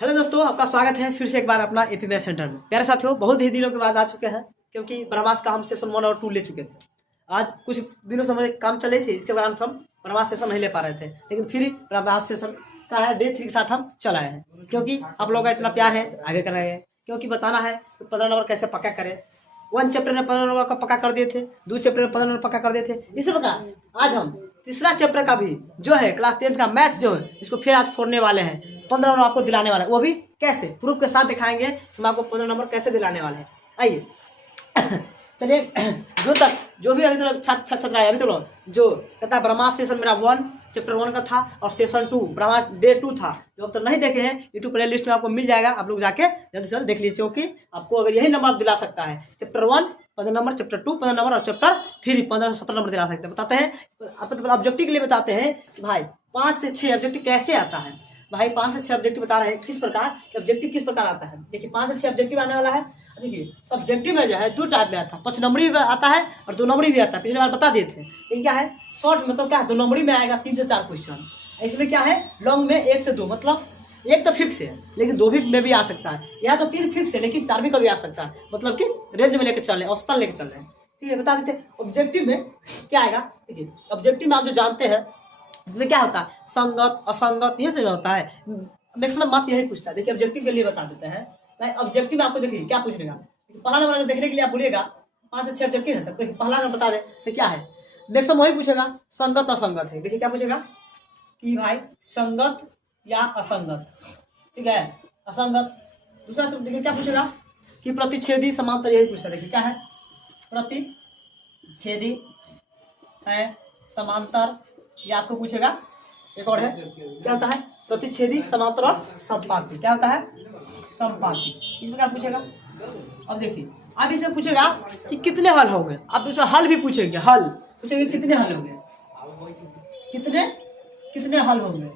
Hello दोस्तों, आपका स्वागत है फिर से एक बार अपना एपी मैथ सेंटर में। प्यारे साथियों, बहुत ही दिनों के बाद आ चुके हैं क्योंकि ब्रह्मास्त्र का हम सेशन 1 और 2 ले चुके थे। आज कुछ दिनों से हमारे काम चल रही थी, इसके कारण हम ब्रह्मास्त्र सेशन नहीं ले पा रहे थे, लेकिन फिर ब्रह्मास्त्र सेशन का है डे 3 के साथ हम चल आए हैं क्योंकि आप लोगों का इतना प्यार है तो आगे कर रहे हैं। क्योंकि बताना है कि 15 नंबर कैसे पक्का करें। 1 चैप्टर में 15 नंबर का पक्का कर दिए थे, 2 चैप्टर में 15 नंबर पक्का कर दिए थे। इसी प्रकार आज हम तीसरा चैप्टर का भी जो है क्लास 10 का मैथ जो है इसको फिर आज फोड़ने वाले हैं। 15 नंबर आपको दिलाने वाला है, वो भी कैसे प्रूफ के साथ दिखाएंगे हम आपको 15 नंबर कैसे दिलाने वाले हैं। आइए चलिए, जो भी अभी तक छात्र है, अभी तक जो कहता है ब्रह्मास्त्र सेशन मेरा 1 चैप्टर 1 का था और सेशन 2 ब्रह्मास्त्र डे 2 था, जो अब तक नहीं देखे हैं यूट्यूब प्ले लिस्ट में आपको मिल जाएगा। आप लोग जाके जल्दी से जल्द देख लीजिए क्योंकि आपको अगर यही नंबर दिला सकता है चैप्टर 1 15 नंबर, चैप्टर 2 15 नंबर और चैप्टर 3 15 से 17 नंबर दिला सकते हैं। बताते हैं आप ऑब्जेक्टिव के लिए बताते हैं कि भाई 5 से 6 ऑब्जेक्टिव कैसे आता है। भाई 5 से 6 ऑब्जेक्टिव बता रहे हैं किस प्रकार ऑब्जेक्टिव किस प्रकार आता है। देखिए 5 से 6 ऑब्जेक्टिव आने वाला है। देखिए सब्जेक्टिव में जो है 2 टाइप में आता है, 5 नंबरी भी आता है और 2 नंबरी भी आता है। पिछले बार बता दिए थे, लेकिन क्या है शॉर्ट मतलब क्या है 2 नंबरी में आएगा 3 से 4 क्वेश्चन। इसमें क्या है लॉन्ग में 1 से 2, मतलब 1 तो फिक्स है लेकिन 2 भी में भी आ सकता है, या तो 3 फिक्स है लेकिन 4 भी कभी आ सकता है, मतलब कि रेंज में लेकर चल रहे हैं, औसतन लेकर चल रहे हैं। ठीक है, बता देते ऑब्जेक्टिव में क्या आएगा। देखिए ऑब्जेक्टिव में आप जो जानते हैं इसमें क्या होता है संगत असंगत ये सब होता है, मैक्सिमम बात यही पूछता है। देखिए ऑब्जेक्टिव के लिए बता देते हैं। भाई ऑब्जेक्टिव में आपको देखिए क्या पूछेगा, पहला नंबर देखने के लिए आप बोलिएगा 5 से 6 ऑब्जेक्टिव है, तब पहला नंबर बता दें तो क्या है मैक्सिमम वही पूछेगा संगत असंगत है। देखिए क्या पूछेगा कि भाई संगत या असंगत, ठीक है असंगत। दूसरा तो देखिए क्या पूछेगा कि प्रतिच्छेदी समांतर, यही पूछता है। देखिए क्या है प्रतिच्छेदी है समांतर, ये आपको पूछेगा। एक और है क्या होता है प्रतिच्छेदी समांतर और संपाती, क्या होता है संपाती, इस प्रकार पूछेगा। अब देखिए अब इसमें पूछेगा कि कितने हल होंगे, अब इसमें हल भी पूछेंगे, हल पूछेंगे कितने हल होंगे, कितने हल होंगे,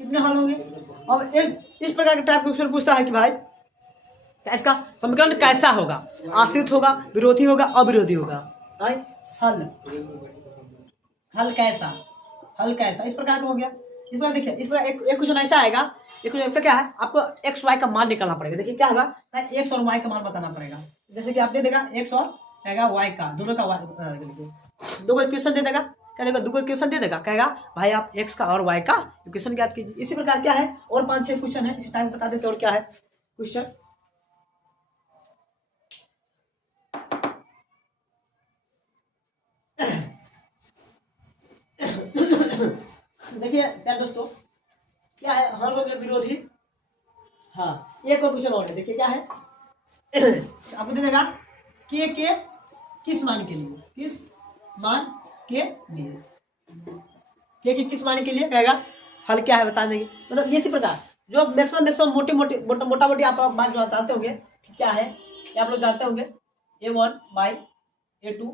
कितने हल होंगे। अब एक इस प्रकार के टाइप का क्वेश्चन पूछता है कि भाई इसका समीकरण कैसा होगा, आश्रित होगा, विरोधी होगा, अविरोधी होगा। भाई हल कैसा इस प्रकार का हो गया। इस बार देखिए इस बार एक क्वेश्चन ऐसा आएगा, एक क्वेश्चन क्या है आपको एक्स वाई का मान निकालना पड़ेगा। देखिए क्या होगा एक्स और वाई का मान बताना पड़ेगा। जैसे कि आप दे देगा एक्स और कहेगा वाई का, दोनों का दो क्वेश्चन दे देगा, क्या देगा 2 क्वेश्चन दे देगा, कहेगा भाई आप एक्स का और वाई का क्वेश्चन ज्ञात कीजिए। इसी प्रकार क्या है और 5-6 क्वेश्चन है, इसी टाइम बता देते और क्या है क्वेश्चन। देखिए यार दोस्तों क्या है हर हो गया विरोधी। हाँ एक और क्वेश्चन और है, देखिए क्या है आपको दे देगा के किस मान के लिए, किस मान के लिए, के किस मान के लिए कहेगा हल क्या है बता देंगे। मतलब इसी प्रकार जो मैक्सिमम मोटा मोटी आप बात जो जानते होंगे कि क्या है, आप लोग जानते होंगे A1 by A2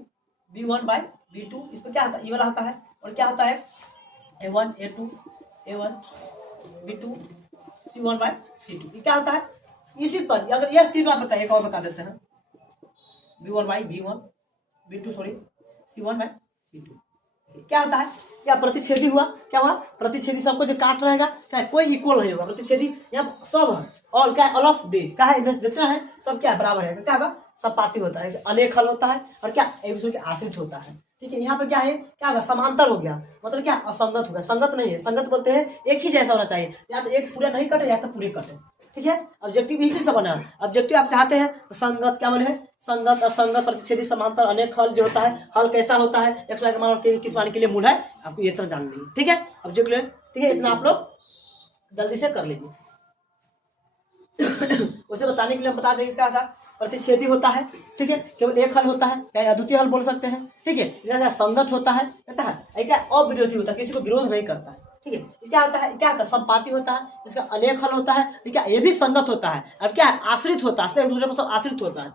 B1 by B2, इस पर क्या होता है ये वाला होता है, और क्या होता है A1 A2 A1 B2 C1 by C2, ये क्या होता है। इसी पर अगर यह 3 बार बताइए, एक और बता देते हैं B1 by B1 B2 sorry C1 by C2, क्या होता है क्या प्रतिच्छेदी हुआ, क्या हुआ प्रतिच्छेदी, सबको जो काट रहेगा क्या कोई इक्वल नहीं होगा, प्रतिच्छेदी यहाँ सब है और क्या ऑल ऑफ दिस क्या है जितना है सब क्या बराबर है, क्या होगा संपाती होता है, अनेक हल होता है और क्या एक दूसरे के आश्रित होता है। ठीक है यहाँ पे क्या है क्या होगा समांतर हो गया, मतलब क्या असंगत हो गया, संगत नहीं है, संगत बोलते हैं एक ही जैसा होना चाहिए, या तो एक पूरा नहीं कटे या तो पूरे कटे। ठीक है ऑब्जेक्टिव इसी से बना, ऑब्जेक्टिव आप चाहते हैं तो संगत क्या बोले संगत असंगत प्रतिच्छेदी समांतर अनेक हल जो होता है, हल कैसा होता है एक्स वाई का मान किस मान के लिए मूल है, आपको ये तरह जान लीजिए। ठीक है ऑब्जेक्टिव, ठीक है इतना आप लोग जल्दी से कर लीजिए। उसे बताने के लिए हम बता देंगे इसका ऐसा प्रतिच्छेदी होता है, ठीक है केवल एक हल होता है, चाहे अद्वितीय हल बोल सकते हैं। ठीक है जैसा संगत होता है कहता है क्या अविरोधी होता है, किसी को विरोध नहीं करता है। ठीक है क्या होता है क्या संपाती होता है, इसका अनेक हल होता है, क्या ये भी संगत होता है। अब क्या है आश्रित होता है, एक दूसरे पर सब आश्रित होता है।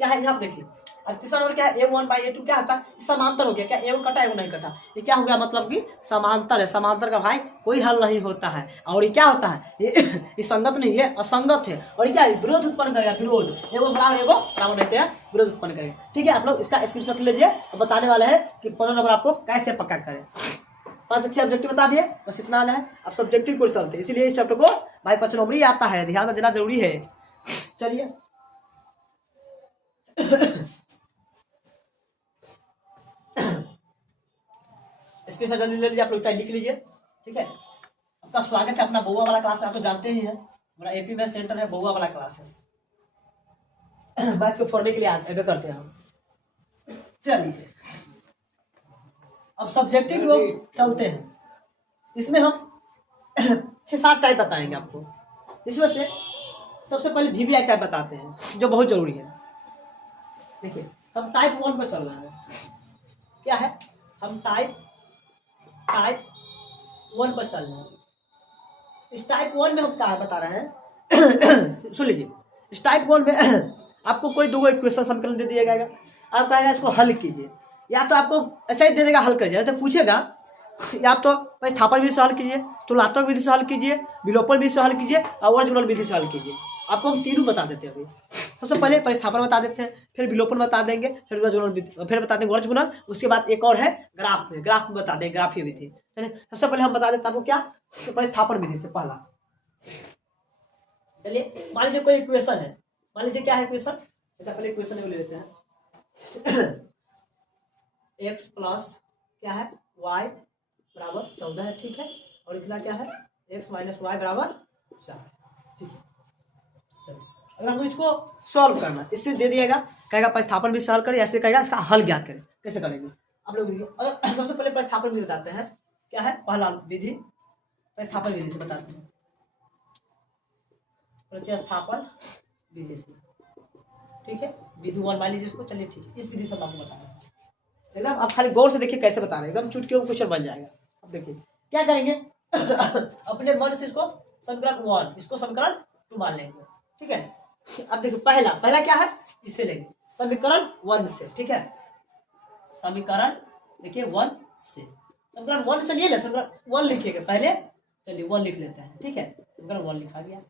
क्या है यहाँ देखिए अब तीसरा नंबर क्या है A1 बाई A2 क्या होता है समांतर हो गया, क्या एगो कटा एगो नहीं कटा, ये क्या हो गया मतलब कि समांतर है, समांतर का भाई कोई हल नहीं होता है। और ये क्या होता है ये संगत नहीं है असंगत है, और क्या विरोध उत्पन्न करेगा, विरोध एगो बराबर रहते हैं विरोध उत्पन्न करेगा। ठीक है आप लोग इसका स्क्रीनशॉट लीजिए और बताने वाले हैं कि 15 नंबर आपको कैसे पक्का करें। 5 से 6 ऑब्जेक्टिव बता दिए, बस इतना आना है। अब सब्जेक्टिव को चलते, इसीलिए इस चैप्टर को भाई 5 नंबर ही आता है, ध्यान देना जरूरी है। चलिए इसके साथ जल्दी ले लीजिए, आप लोग चाहे लिख लीजिए, ठीक है। आपका स्वागत है अपना बउआ वाला क्लास में, आप तो जानते ही हैं हमारा एपी मैथ सेंटर है, बउआ वाला क्लास है। मैथ को फोड़ने के लिए आगे करते हैं हम। चलिए अब सब्जेक्टिव को चलते हैं, इसमें हम 6-7 टाइप बताएंगे आपको। इसमें से सबसे पहले वीवीआई टाइप बताते हैं जो बहुत जरूरी है। देखिए हम टाइप 1 पर चल रहा है, क्या है, हम टाइप 1 पर चल रहे हैं। इस टाइप 1 में हम क्या बता रहे हैं सुन लीजिए। इस टाइप 1 में आपको कोई दो इक्वेशन समीकरण दे दिया जाएगा, आप कहेगा इसको हल कीजिए, या तो आपको ऐसा ही दे देगा हल कीजिए, तो पूछेगा या तो प्रतिस्थापन विधि से हल कीजिए, तुलनात्मक विधि से हल कीजिए, विलोपन विधि से हल कीजिए और वर्ग गुणन विधि से हल कीजिए। आपको हम तीनों बता देते हैं। अभी सबसे पहले प्रतिस्थापन बता देते हैं, फिर विलोपन बता देंगे, फिर वर्ग गुणन, फिर बता देंगे वर्ग गुणन, उसके बाद एक और है ग्राफ में बता देंगे ग्राफीय विधि। चलिए सबसे पहले हम बता देते हैं आपको क्या, तो प्रतिस्थापन विधि से पहला। चलिए मान लीजिए कोई इक्वेशन है, मान लीजिए क्या है इक्वेशन, अच्छा पहले इक्वेशन को ले लेते हैं। x प्लस क्या है y बराबर 14 है, ठीक है, और लिखना क्या है x माइनस वाई बराबर 4, ठीक है। अगर हम इसको सॉल्व करना, इससे दे दिएगा, कहेगा प्रतिस्थापन भी सॉल्व करें, ऐसे कहेगा इसका हल ज्ञात करें। कैसे करेंगे आप लोग, अगर सबसे पहले प्रतिस्थापन विधि बताते हैं, क्या है पहला विधि प्रतिस्थापन विधि से बताते हैं, प्रतिस्थापन विधि से, ठीक है, विधि 1 मान लीजिए इसको। चलिए ठीक है, इस विधि से हम आपको बता रहे हैं एकदम, आप खाली गौर से देखिए कैसे बता रहे हैं, एकदम चुटकियों में क्वेश्चन बन जाएगा। अब देखिए क्या करेंगे अपने मन से इसको समीकरण 1, इसको समीकरण 2 मान लेंगे, ठीक है। अब देखिए पहला क्या है, इससे लेंगे समीकरण 1 से, ठीक है, समीकरण देखिए 1 से, समीकरण 1 से लिए, समीकरण 1 लिखिएगा पहले। चलिए 1 लिख लेते हैं, ठीक है, समीकरण 1 लिखा गया।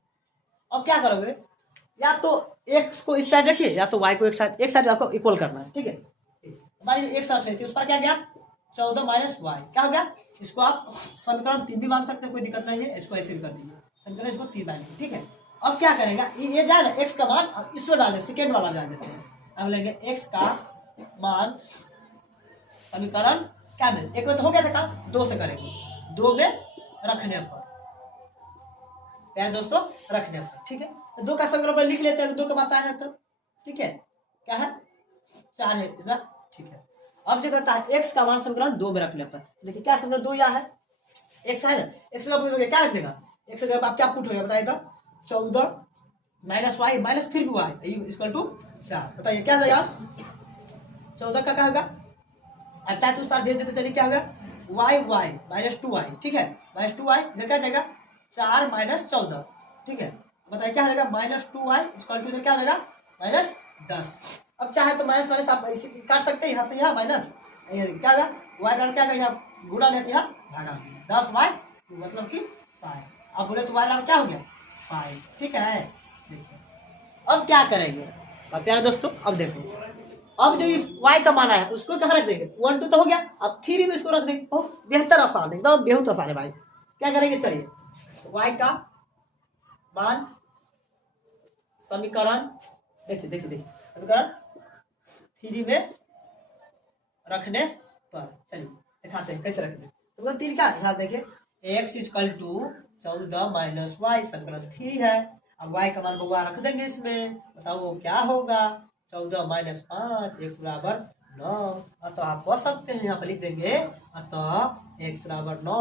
अब क्या करोगे, या तो x को इस साइड रखिए, या तो y को एक साइड आपको इक्वल करना है, ठीक है। हमारी एक साइड लेती है, उसका क्या गया 14 माइनस वाई, क्या हो गया, इसको आप समीकरण 3 भी मान सकते हैं, कोई दिक्कत नहीं है, इसको ऐसे भी कर दीजिए, समीकरण इसको 3 मानेंगे, ठीक है। अब क्या करेगा, ये जाए ना x का मान इसमें डाल दे, सेकेंड वाला डाल देते हैं, हम लेंगे x का मान समीकरण क्या में, एक में तो हो गया था काम, 2 से करेंगे, 2 में रखने पर, क्या दोस्तों रखने पर, ठीक है। तो 2 का समीकरण पर लिख लेते हैं, 2 का बात है तो, ठीक है, क्या है 4 है ना, ठीक है। अब जो कहता है x का मान समीकरण 2 में रखने पर, देखिए क्या समीकरण 2 यहाँ है, x है ना, x का क्या रख देगा, x का आप क्या पुट होगा बताइएगा, 14 माइनस वाई माइनस फिर भी वाई इक्वल टू 4, बताइए क्या जाएगा, 14 का क्या होगा, आता है तो उस पर भेज देते, चलिए क्या होगा वाई माइनस 2y, ठीक है, माइनस 2y इधर क्या जाएगा 4 माइनस 14, ठीक है। बताइए क्या होगा माइनस 2y इक्वल टू क्या होगा माइनस 10। अब चाहे तो माइनस माइनस आप काट सकते हैं, यहाँ से यहाँ माइनस, क्या होगा वाई बराबर क्या होगा, यहाँ गुणा में यहाँ भागा, 10y मतलब कि 5, अब बोले तो वाई बराबर क्या हो गया 5, ठीक है। देखिए अब क्या करेंगे प्यारे दोस्तों, अब देखो, अब जो y का माना है उसको कहाँ रख देंगे, 1 2 तो हो गया, अब 3 में इसको रख देंगे, बहुत बेहतर आसान है, एकदम बेहद आसान है भाई। क्या करेंगे, चलिए y का मान समीकरण देखिए समीकरण 3 में रखने पर, चलिए दिखाते हैं कैसे रखते हैं। समीकरण 3 क्या है, देखिए x equal to 14 minus Y, समीकरण 3 है। अब y का मान बउआ रख देंगे इसमें, बताओ वो क्या होगा, 14 माइनस 5 x बराबर 9, अतः आप पढ़ सकते हैं, यहाँ पर लिख देंगे अतः x बराबर 9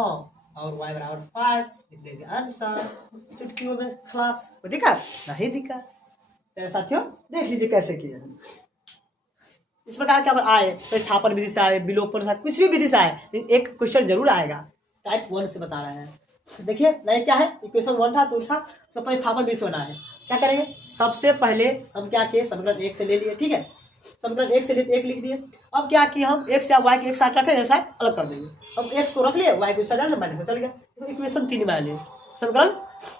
और y बराबर 5, लिख देंगे आंसर। चुटकियों में क्लास को दिखा नहीं दिखा, मेरे साथियों देख लीजिए कैसे किए हैं। इस प्रकार के अगर आए प्रतिस्थापन विधि से आए, विलोपन से, कुछ भी विधि से आए, एक क्वेश्चन जरूर आएगा। टाइप 1 से बता रहे हैं, देखिए नहीं क्या है, इक्वेशन 1 था तो उसका प्रतिस्थापन विधि से बना है। क्या करेंगे, सबसे पहले हम क्या किए, समीकरण 1 से ले लिए, ठीक है, समीकरण 1 से लिए 1 लिख दिए। अब क्या किए हम x या y के एक साइड रखें, एक साइड अलग कर देंगे। अब x को रख लिए, y को इस साइड माइनस में चल गया, तो इक्वेशन 3 मान लिए, समीकरण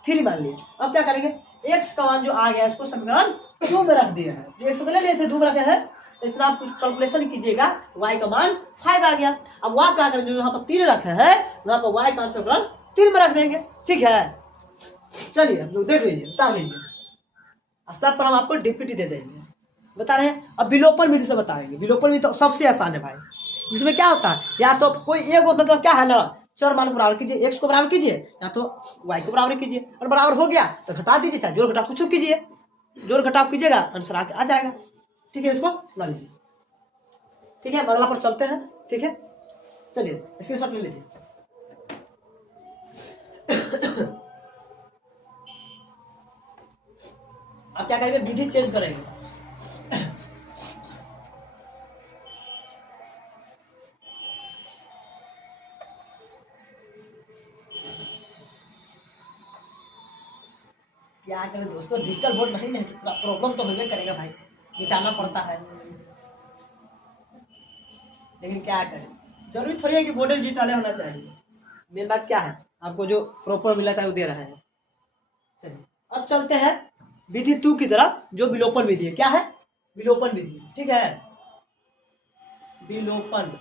3 मान लिए। अब क्या करेंगे, x का मान जो आ गया इसको समीकरण 2 में रख दिया है, जो x ले लिए थे 2 में रखे हैं, तो इतना आप कुछ कैलकुलेशन कीजिएगा, y का मान 5 आ गया। अब वहाँ क्या करेंगे, यहाँ पर 3 रखे हैं, वहाँ पर y का आंसर 3 में रख देंगे। ठीक है, चलिए आप लोग देख लीजिए, बता लीजिए। सब पर हम आपको डीपीटी दे देंगे, बता रहे हैं। अब विलोपन विधि से बताएंगे। विलोपन विधि तो सबसे आसान है भाई। इसमें क्या होता है, या तो कोई एक मतलब क्या है ना, चर मान को बराबर कीजिए, x को बराबर कीजिए, या तो y को बराबर कीजिए, और बराबर हो गया तो घटा दीजिए, चाहे जोड़ घटाव कुछ कीजिए, जोड़ घटाव कीजिएगा आंसर आ जाएगा। ठीक है, इसको ला लीजिए। ठीक है, अगला पर चलते हैं। ठीक है, चलिए स्क्रीनशॉट ले लीजिए। आप क्या करेंगे, विधि चेंज करेंगे। क्या करें दोस्तों, डिजिटल बोर्ड नहीं है, प्रॉब्लम तो होने करेगा भाई, मिटाना पड़ता है, लेकिन क्या करें, जरूरी थोड़ी है कि बोर्ड डिजिटल होना चाहिए। मेन बात क्या है, आपको जो प्रॉपर मिलना चाहिए वो दे रहा है। चलिए अब चलते हैं विधि 2 की तरफ, जो विलोपन विधि है। क्या है, विलोपन विधि। ठीक है, विलोपन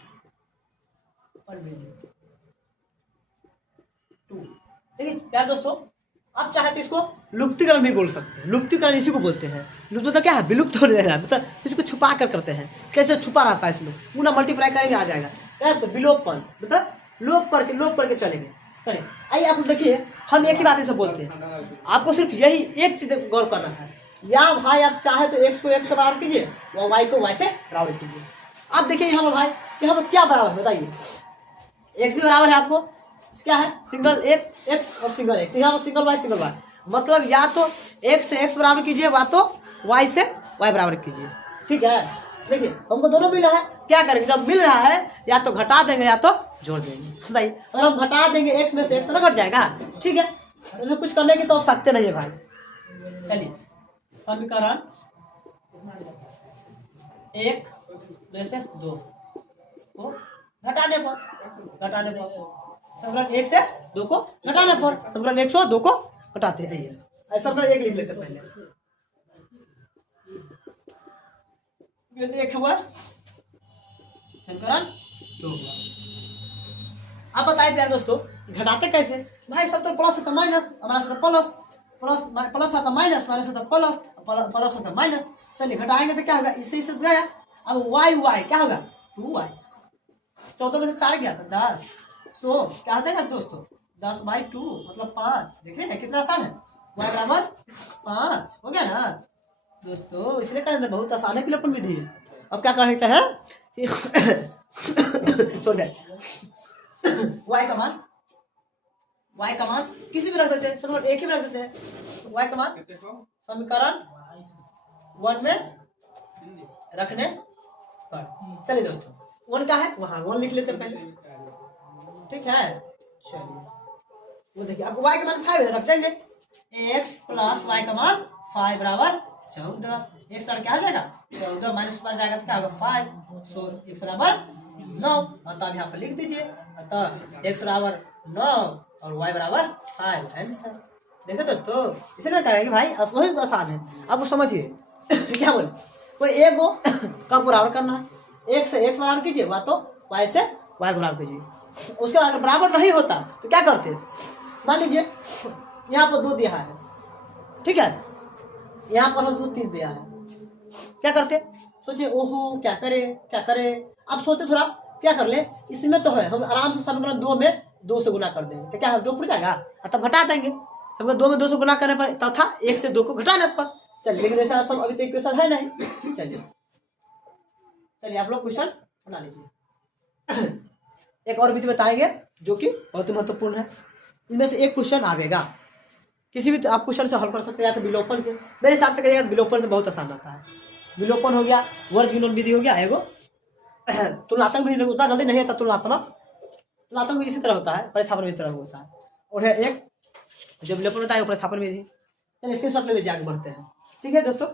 विधि 2। देखिए यार दोस्तों, आप चाहे तो इसको लुप्तीकरण भी बोल सकते हैं। लुप्तीकरण इसी को बोलते हैं। लुप्त मतलब क्या है, विलुप्त हो जाएगा, मतलब इसको छुपा कर करते हैं। कैसे छुपा रहता है, इसमें पूरा मल्टीप्लाई करेंगे आ जाएगा। क्या है, विलोपन मतलब लोप करके चलेंगे। करें, आइए आप देखिए, हम एक ही बात इसे बोलते हैं। आपको सिर्फ यही एक चीज गौर करना है, या भाई आप चाहे तो x को x से बराबर कीजिए, और y को y से बराबर कीजिए। आप देखिए यहाँ पर भाई, यहाँ पर क्या बराबर है बताइए, x भी बराबर है आपको, क्या है, सिंगल x और सिंगल x, यहाँ पर सिंगल y, मतलब या तो x से x बराबर कीजिए, या तो y से y बराबर कीजिए। ठीक है, देखिए हमको दोनों मिला है, क्या करेंगे, जब मिल रहा है या तो घटा देंगे या तो जोड़ देंगे। बताइए, अगर हम घटा देंगे x में से x तो ना घट जाएगा। ठीक है, इसमें कुछ करने की तो आप सकते नहीं है भाई। चलिए, समीकरण 1 में से 2 को घटाने पर समीकरण 1 से 2 को घटाने पर समीकरण 1 से 2 को घटाते हैं। ऐसा समीकरण 1 लिख लेते पहले, एक हुआ समीकरण 2 हुआ। आप बताइए प्यारे दोस्तों, घटाते कैसे भाई, सब तो प्लस होता माइनस, हमारा साथ प्लस आता माइनस, हमारे साथ प्लस होता माइनस। चलिए घटाएंगे तो क्या होगा, इससे गया। अब y क्या होगा, 2y, 14 में से 4 गया था 10, सो क्या होता है दोस्तों, 10/2 मतलब 5। देखिए कितना आसान है, y बराबर 5 हो गया ना दोस्तों। इसलिए करना बहुत आसान है, विलोपन विधि। अब क्या कर सकते हैं, सो y का मान किसी भी रख देते हैं, समीकरण 1 ही में रख देते हैं। y का मान समीकरण 1 में रखने पर, चलिए दोस्तों 1 का है, वहां 1 लिख लेते हैं पहले। ठीक है, चलिए वो देखिए, आपको y का मान 5 रख देंगे, x प्लस y का मान 5 बराबर 14। x क्या आ जाएगा, 14 माइनस पर जाएगा तो क्या होगा 5, सो x बराबर 9। अतः यहाँ पर लिख दीजिए, अतः x बराबर 9 और y बराबर 5। आंसर देखो दोस्तों, इसलिए कहा कि भाई बहुत आसान है, आपको समझिए। क्या बोले, कोई एक को कब बराबर करना है, x से x बराबर कीजिए, वा तो y से y बराबर कीजिए। उसके बाद बराबर नहीं होता तो क्या करते, मान लीजिए यहाँ पर 2 दिया है, ठीक है, यहाँ पर हम 2 3 दिया है, क्या करते, सोचिए ओहो क्या करे। आप सोचते थोड़ा क्या कर ले, इसमें तो है, हम आराम से समीकरण 2 में 2 से गुना कर देंगे तो क्या 2 पूरा जाएगा, तब घटा देंगे। समीकरण 2 में 2 से गुना करने पर तथा 1 से 2 को घटाने पर। चलिए, लेकिन ऐसा सब अभी तो इक्वेशन है नहीं। चलिए आप लोग क्वेश्चन बना लीजिए। एक और विधि बताएंगे जो कि बहुत ही महत्वपूर्ण है, इनमें से एक क्वेश्चन आवेगा, किसी भी आप क्वेश्चन से हल कर सकते हैं, या तो विलोपन से। मेरे हिसाब से करिएगा विलोपन से बहुत आसान आता है। विलोपन हो गया, वर्ग गुणन विधि हो गया, एगो तुलनात्मक विधि उतना जल्दी नहीं आता, तुलनात्मक इसी तरह होता है, प्रतिस्थापन विधि तरह होता है, और है एक जो विलोपन होता है वो प्रतिस्थापन विधि। चलिए स्क्रीनशॉट ले लीजिए, आगे बढ़ते हैं। ठीक है दोस्तों,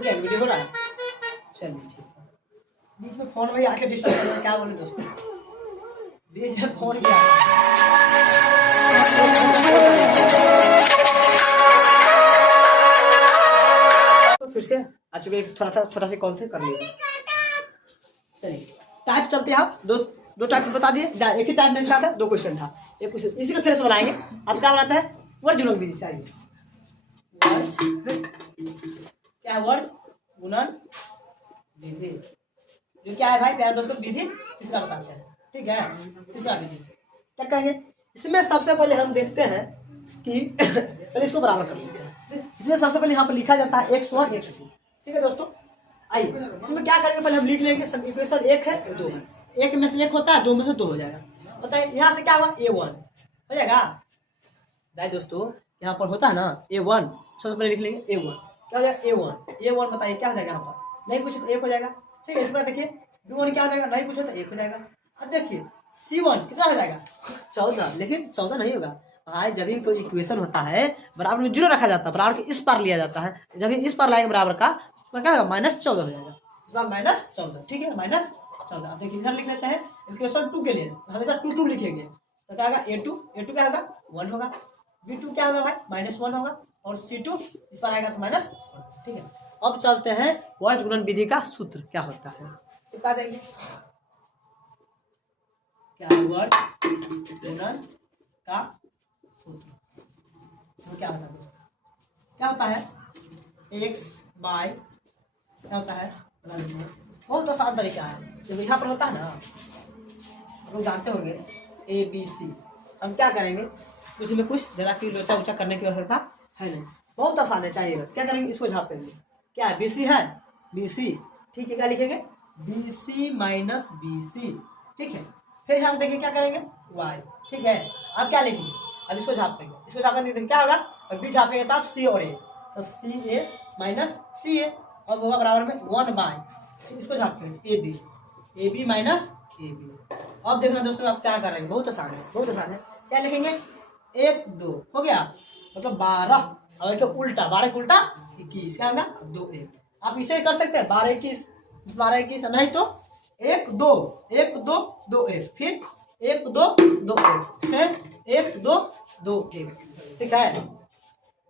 फोन क्या वीडियो हो रहा है? चलिए ठीक है। बीच में फोन में आके डिस्टर्ब कर रहा है, क्या बोले दोस्तों, बीच में फोन क्या तो फिर से आ चुके एक थोड़ा सा छोटा सा कॉल थे कर लीजिए। चलिए टाइप चलते हैं आप दो टाइप बता दिए, एक ही टाइप में था, 2 क्वेश्चन था, एक क्वेश्चन इसी का फिर से बनाएंगे। अब क्या बनाता है वर्ड गुणन विधि से, आइए क्या है वर्ड गुणन विधि, जो क्या है भाई प्यारे दोस्तों विधि तीसरा बताते हैं, ठीक है। तीसरा विधि क्या करेंगे, इसमें सबसे पहले हम देखते हैं कि पहले इसको बराबर कर लेते हैं। इसमें सबसे पहले यहाँ पर लिखा जाता है x1 x2, ठीक है दोस्तों। आइए इसमें क्या करेंगे, पहले हम लिख लेंगे सब इक्वेशन 1 है 2 है, 1 में से 1 होता है, 2 में से 2 हो जाएगा। बताइए यहाँ से क्या हुआ a1 हो जाएगा। दाई दोस्तों यहाँ पर होता है ना a1, सबसे पहले लिख लेंगे a1, क्या हो जाएगा a1 बताइए क्या हो जाएगा, यहाँ पर नहीं कुछ तो 1 हो जाएगा, ठीक है। इस बार देखिए b1 क्या हो जाएगा, नहीं कुछ हो तो 1 हो जाएगा। अब देखिए c1 कितना हो जाएगा 14, लेकिन 14 नहीं होगा भाई, जब भी कोई इक्वेशन होता है बराबर में 0 रखा जाता है, बराबर के इस पार लिया जाता है, जब भी इस पार लाएंगे बराबर का तो क्या होगा -14 हो जाएगा, इस बार -14, ठीक है -14। अब देखिए इधर लिख लेते हैं इक्वेशन 2 के लिए हमेशा 2 लिखेंगे, तो क्या होगा a2 क्या होगा 1 होगा, b2 क्या होगा भाई -1 होगा, और c2 इस पर आएगा तो -1, ठीक है। अब चलते हैं वर्ग गुणन विधि का सूत्र क्या होता है, बता देंगे क्या वर्ग गुणन का सूत्र तो क्या होता है दोस्तों, क्या होता है x बाय क्या होता है, बहुत आसान तरीका है। जब यहाँ पर होता है ना आप लोग जानते होंगे ABC, हम क्या करेंगे कुछ में कुछ जरा की लोचा उचा करने की आवश्यकता है नहीं, बहुत आसान है। चाहिए क्या करेंगे, इसको झापेंगे, क्या है BC है BC, ठीक है। क्या लिखेंगे BC माइनस BC, ठीक है। फिर यहाँ देखिए क्या करेंगे y, ठीक है। अब क्या लिखेंगे, अब इसको झापेंगे, इसको झापेंगे देखिए क्या होगा, और b झापेंगे तो आप C और A, तो CA माइनस CA, अब होगा बराबर में 1 बाय, इसको झापेंगे AB माइनस AB। अब देखना दोस्तों आप क्या करेंगे, बहुत आसान है बहुत आसान है। क्या लिखेंगे 1 2 हो गया, मतलब 12, और क्या उल्टा 12 उल्टा 21, क्या होगा 2 1। आप इसे ही कर सकते हैं 12 21 नहीं तो 1 2 1 2 2 1, फिर 1 2 2 1, फिर 1 2 2 1, ठीक है।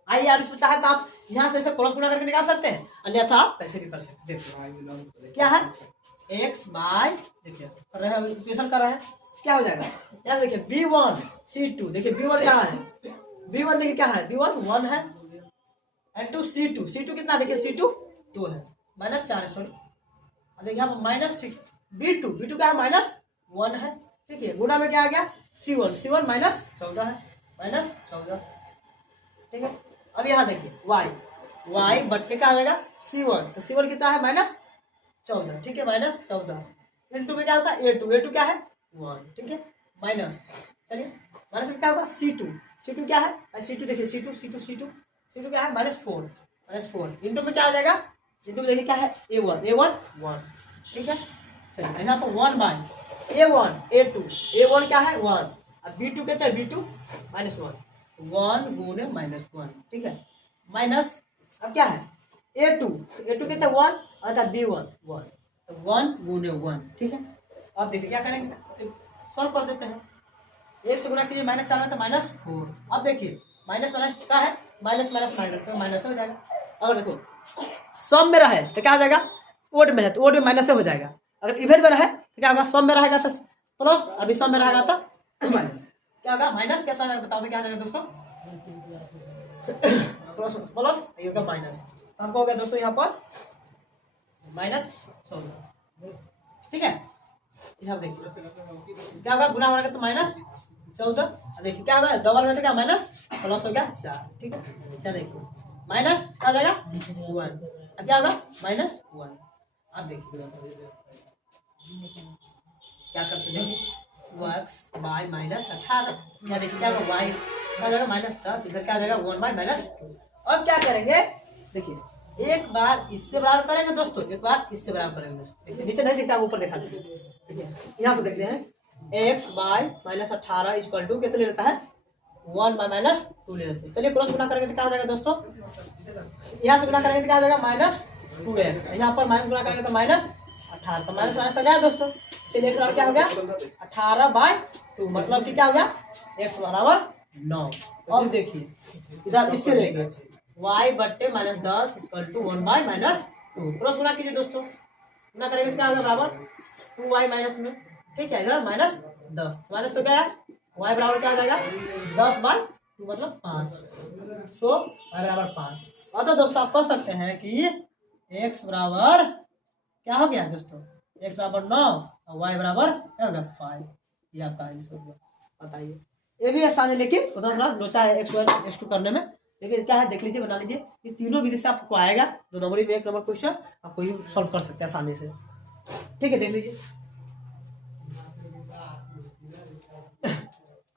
आइए आप इसमें चाहे तो आप यहाँ से ऐसे क्रॉस गुणा करके निकाल सकते हैं, अन्यथा आप कैसे भी कर सकते हैं। क्या है x बाय, देखिए कर रहे हैं इक्वेशन कर रहे हैं, क्या हो जाएगा यहाँ से देखिए b1 c2, देखिए b1 क्या है, b1 देखिए क्या है b1 1 है, एंड टू c2 कितना देखिए c2 2 है, -4 है सॉरी, देखिए यहाँ पर माइनस, ठीक। b2 क्या है -1 है, ठीक है। गुणा में क्या आ गया c1 -14 है, -14, ठीक है। अब यहाँ देखिए y बट के क्या आ जाएगा c1, तो c1 कितना है -14, ठीक है -14, इनटू में क्या होता है a2 क्या है 1, ठीक है, माइनस, चलिए माइनस में क्या होगा c2 क्या है c2 देखिए c2 क्या है -4 इनटू में क्या हो जाएगा, इनटू में देखिए क्या है a1 1, ठीक है। चलिए यहाँ पर 1 बाय a1 a1 क्या है 1, अब b2 कहते हैं b2 -1 गुणे -1, ठीक है, माइनस अब क्या है a2 कहते हैं 1, अर्थात b1 1, तो 1 गुणे 1, ठीक है। अब देखिए क्या करेंगे, सॉल्व कर देते हैं, 1 से गुणा कीजिए -4 में तो -4, अब देखिए माइनस क्या है माइनस तो माइनस हो जाएगा। अगर देखो सम में रहे तो क्या हो जाएगा, ओड में है तो ओड में माइनस हो जाएगा, अगर इवन में रहे तो क्या होगा, सम में रहेगा तो प्लस, अभी सम में रहेगा तो माइनस, क्या होगा माइनस कैसा होगा बताओ तो क्या हो जाएगा दोस्तों, प्लस ये होगा माइनस, हमको हो गया दोस्तों यहाँ पर -14, ठीक है। यहाँ देखिए क्या होगा, गुना होगा तो -14, देखिए क्या होगा डबल में तो क्या माइनस प्लस हो गया 4, ठीक है। क्या देखिए माइनस क्या हो जाएगा 1, अब क्या होगा -1, अब देखिए क्या करते हैं x बाय -18, क्या देखिए क्या होगा y क्या हो जाएगा -10, इधर क्या हो जाएगा 1 बाय -2। अब क्या करेंगे देखिए एक बार इससे बराबर करेंगे दोस्तों, एक बार इससे बराबर करेंगे, देखिए नीचे नहीं दिखता ऊपर दिखा दीजिए, ठीक है। यहाँ से देखते हैं x बाय -18 इक्वल टू कितने लेता है 1 बाय -2 ले लेते हैं। चलिए क्रॉस गुना करेंगे तो क्या हो जाएगा दोस्तों, यहाँ से गुना करेंगे तो क्या हो जाएगा 2x, यहाँ पर माइनस गुना करेंगे तो माइनस 18, तो माइनस माइनस तक गया दोस्तों, इसलिए x बराबर क्या हो गया 18/2, मतलब कि क्या हो गया x बराबर 9। अब देखिए इधर इससे लेंगे y बट्टे -10 = 1/-2, क्रॉस गुना कीजिए दोस्तों, गुना करेंगे तो क्या होगा बराबर 2y माइनस में, ठीक है, इधर -10 माइनस तो क्या है y बराबर क्या हो जाएगा 10/2 मतलब 5, सो y बराबर 5। अतः दोस्तों आप कह सकते हैं कि x बराबर क्या हो गया दोस्तों, x बराबर 9 और y बराबर क्या हो गया 5, ये आपका आंसर हो गया। बताइए, ये भी आसान है लेकिन उतना थोड़ा लोचा है x1 x2 करने में, लेकिन क्या है देख लीजिए, बना लीजिए, ये तीनों विधि से आपको आएगा, 2 नंबर में 1 नंबर क्वेश्चन आपको ही सॉल्व कर सकते हैं आसानी से, ठीक है। देख लीजिए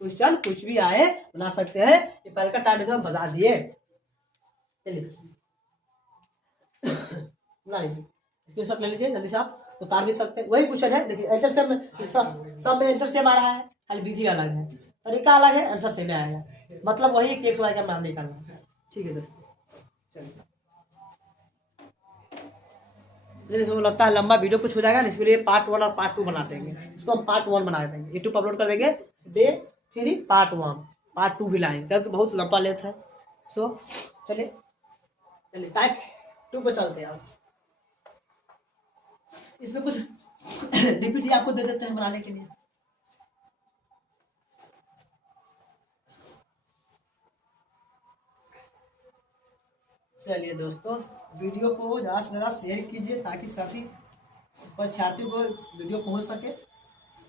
क्वेश्चन कुछ भी आए बना सकते हैं, ये पहले का टाइम हम बता दिए, चलिए बना लीजिए, इसके सब ले लीजिए जल्दी से, आप उतार भी सकते हैं, वही क्वेश्चन है, देखिए आंसर सेम, सब में आंसर सेम आ रहा है, खाली विधि अलग है, तरीका अलग है, आंसर सेम आएगा, मतलब वही कि x y का मान निकालना है, ठीक है दोस्तों। चलिए जैसे लगता है लंबा वीडियो कुछ हो जाएगा ना, इसके लिए पार्ट 1 और पार्ट 2 बना देंगे, इसको हम पार्ट 1 बना देंगे, यूट्यूब पर अपलोड कर देंगे, डे 3 पार्ट 1 पार्ट 2 भी लाएंगे क्योंकि बहुत लंबा लेथ है। सो चलिए टाइप 2 पर चलते हैं, आप इसमें कुछ डीपीटी आपको दे देते हैं बनाने के लिए। चलिए दोस्तों वीडियो को ज़्यादा से ज़्यादा शेयर कीजिए ताकि सभी परीक्षार्थियों को वीडियो पहुंच सके,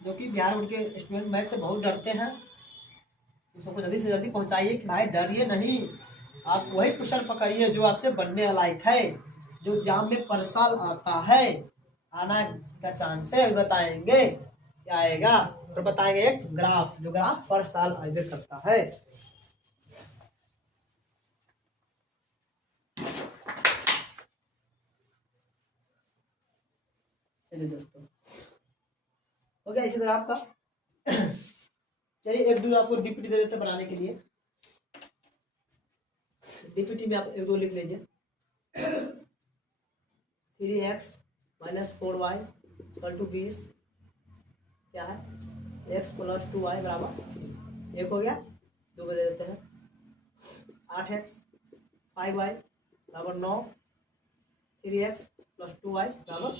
जो कि बिहार बोर्ड के स्टूडेंट मैथ से बहुत डरते हैं, उसको जल्दी से जल्दी पहुंचाइए कि भाई डरिए नहीं, आप वही क्वेश्चन पकड़िए जो आपसे बनने लायक है, जो एग्जाम में पर साल आता है, आना का चांस है, बताएंगे क्या आएगा, और बताएंगे एक ग्राफ, जो ग्राफ पर साल आगे करता है। चलिए दोस्तों हो गया, इसी तरह आपका चलिए एक दो आपको डीपीटी दे देते बनाने के लिए, डीपीटी में आप एक दो लिख लीजिए, 3x - 4y = 20, क्या है x + 2y बराबर 1 हो गया, 2 दे देते हैं, 8x 5y बराबर 9, 3x + 2y बराबर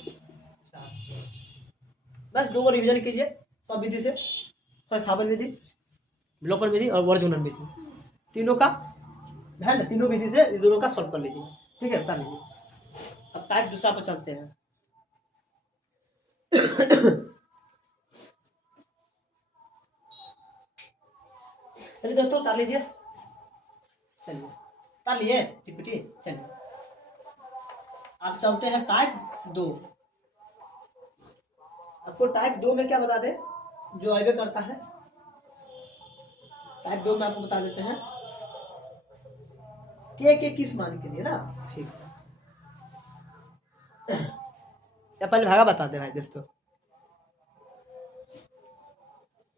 4। बस 2 को रिविजन कीजिए सब विधि से, प्रतिस्थापन विधि, विलोपन विधि और वर्गुणन विधि, तीनों का है ना, तीनों विधि से दोनों का सॉल्व कर लीजिए, ठीक है, बता लीजिए। अब टाइप दूसरा पर चलते हैं। चलिए दोस्तों उतार लीजिए, चलिए उतार लिए टीपीटी, चलिए आप चलते हैं टाइप 2। आपको टाइप 2 में क्या बता दे जो आगे करता है, टाइप 2 में आपको बता देते हैं के किस मान के लिए ना, ठीक है, या पहले भागा बता दे भाई दोस्तों,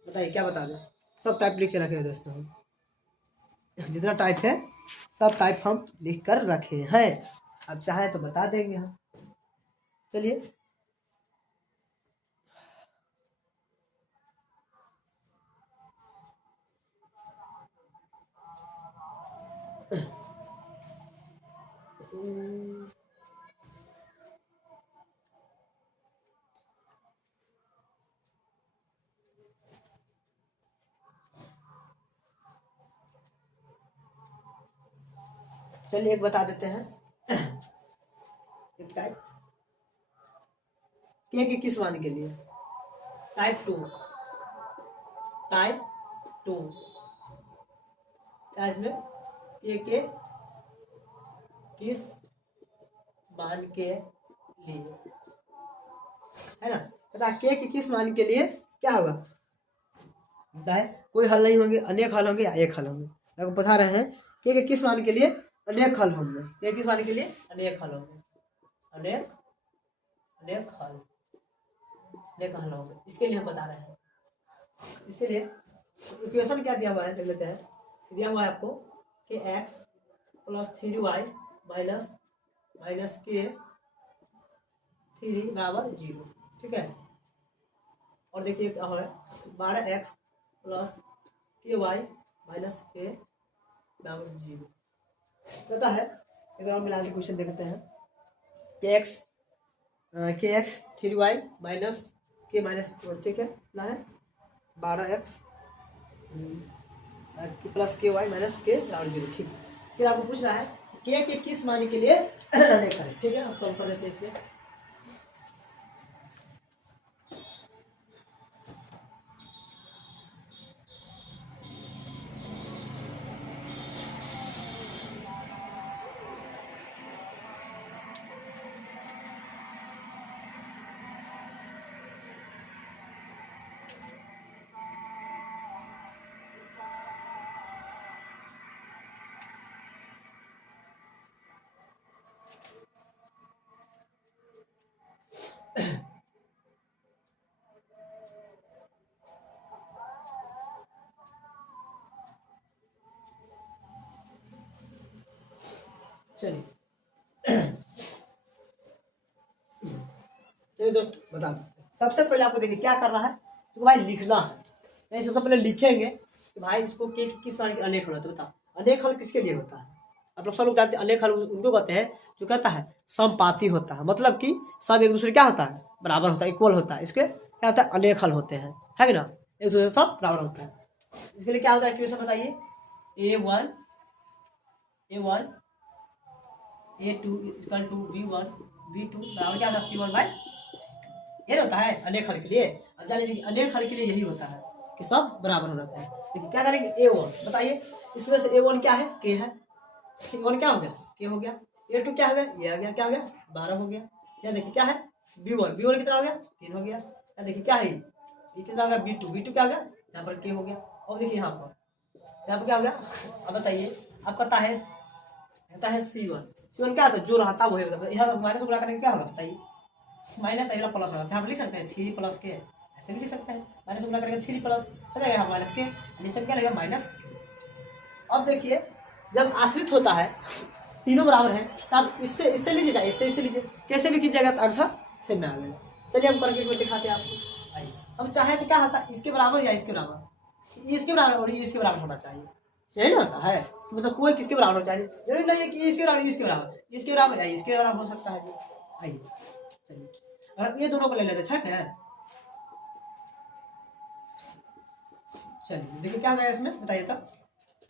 बताइए क्या बता दे, सब टाइप लिख के रखे हैं दोस्तों, हम जितना टाइप है सब टाइप हम लिख कर रखे हैं, अब चाहे तो बता देंगे हम। चलिए चलिए एक बता देते हैं, एक टाइप के किस मान के लिए, टाइप 2 क्या इसमें के किस मान के लिए है ना, पता के किस मान के लिए क्या होगा, कोई हल नहीं होंगे, अनेक हल होंगे या एक हल होंगे, आपको बता रहे हैं के किस मान के लिए अनेक हल होंगे, के किस मान के लिए अनेक हल होंगे, अनेक हल होंगे, इसके लिए हम बता रहे हैं। इसके लिए इक्वेशन क्या दिया हुआ है देख लेते हैं, दिया हुआ है आपको कि x + 3y - के 3 बराबर 0, ठीक है। और देखिए क्या हो रहा है, 12x प्लस के वाई माइनस के बराबर 0 पता है। एक बार मिला के क्वेश्चन देखते हैं। के एक्स 3y माइनस के माइनस 4, ठीक है ना है 12x प्लस के वाई माइनस के बराबर 0, ठीक है। फिर आपको पूछ रहा है के किस मान के लिए अनेक है, ठीक है। हम सॉल्व कर लेते हैं इसलिए। चलिए चलिए दोस्तों बता देते हैं। सबसे पहले आपको देखिए क्या करना है, तो भाई लिखना है। नहीं सबसे पहले लिखेंगे कि भाई इसको के किस मान के अनेक हल होता है। बताओ अनेक हल किसके लिए होता है। आप लोग सब लोग जानते हैं अनेक हल उनको कहते हैं जो कहता है समपाती होता है, मतलब कि सब एक दूसरे क्या होता है बराबर होता है, इक्वल होता है। इसके क्या होता है अनेक हल होते हैं, है कि ना, एक दूसरे सब बराबर होता है। इसके लिए क्या होता है इक्वेशन बताइए, a1 a2 equal to b1 बराबर क्या होता है c1 बाई c2। ये होता है अनेक हल के लिए। अब जान लीजिए अनेक हल के लिए यही होता है कि सब बराबर होना चाहिए। देखिए क्या करेंगे a1 बताइए, इसमें से a1 क्या है k है, a1 क्या हो गया k हो गया, a2 क्या हो गया ये आ गया, क्या हो गया 12 हो गया। यहाँ देखिए क्या है b1 कितना हो गया 3 हो गया। यहाँ देखिए क्या है ये कितना हो गया b2 क्या हो गया यहाँ पर k हो गया। और देखिए यहाँ पर क्या हो गया। अब बताइए आपका कहता है C1 क्या होता है जो रहता है वही होता है। यहाँ माइनस गुणा करने क्या होगा बताइए, माइनस अगला प्लस होगा, यहाँ पर लिख सकते हैं 3 प्लस के, ऐसे भी लिख सकते हैं माइनस गुणा करेंगे 3 प्लस हो जाएगा यहाँ माइनस के, नीचे क्या लगेगा माइनस। अब देखिए जब आश्रित होता है तीनों बराबर है तो आप इससे लीजिए जाए इससे लीजिए, कैसे भी कीजिएगा तो आंसर सेम में आ गया। चलिए हम करके दिखाते हैं आपको। आइए हम चाहे तो क्या होता है इसके बराबर या इसके बराबर, इसके बराबर और इसके बराबर होना चाहिए, यही ना होता है। मतलब कोई किसके बराबर होना चाहिए, जरूरी नहीं है कि इसके बराबर या इसके बराबर हो सकता है। आइए चलिए अगर ये दोनों को ले लेते ठीक है। चलिए देखिए क्या होगा इसमें बताइए तब,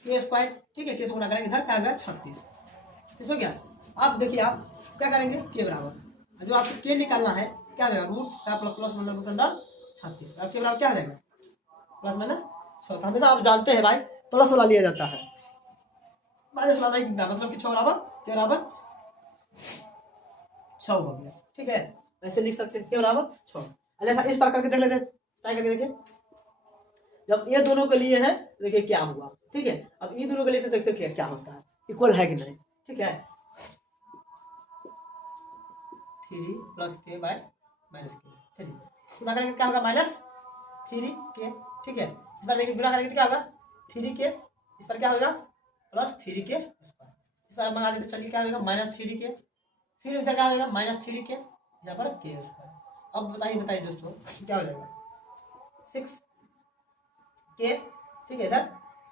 के स्क्वायर ठीक है, के से गुणा करेंगे इधर क्या होगा 36 हो गया। अब देखिए आप क्या करेंगे के बराबर जो आपको के निकालना है क्या हो जाएगा रूट का प्लस मतलब रूट अंडर 36 अब के बराबर क्या हो जाएगा प्लस माइनस 6। हमेशा आप जानते हैं भाई प्लस वाला लिया जाता है, माइनस वाला नहीं मतलब कि 6 बराबर के बराबर 6 हो गया, ठीक है। ऐसे लिख सकते हैं के बराबर 6। अच्छा इस बार करके देख लेते हैं, ट्राई करके देखिए जब ये दोनों के लिए है देखिए क्या हुआ, ठीक है। अब ये दोनों के लिए देखते हैं क्या होता है, इक्वल है कि नहीं, ठीक है। 3 प्लस के बाय माइनस के, चलिए गुणा करेंगे क्या होगा -3 के, ठीक है। इस बार देखिए गुणा करेंगे क्या होगा 3 के, इस पर क्या होगा +3 के, इस बार मंगा देते चलिए क्या होगा -3 के, फिर इधर क्या होगा -3 के, यहाँ पर के स्क्वायर। अब बताइए दोस्तों क्या हो जाएगा 6 के, ठीक है इधर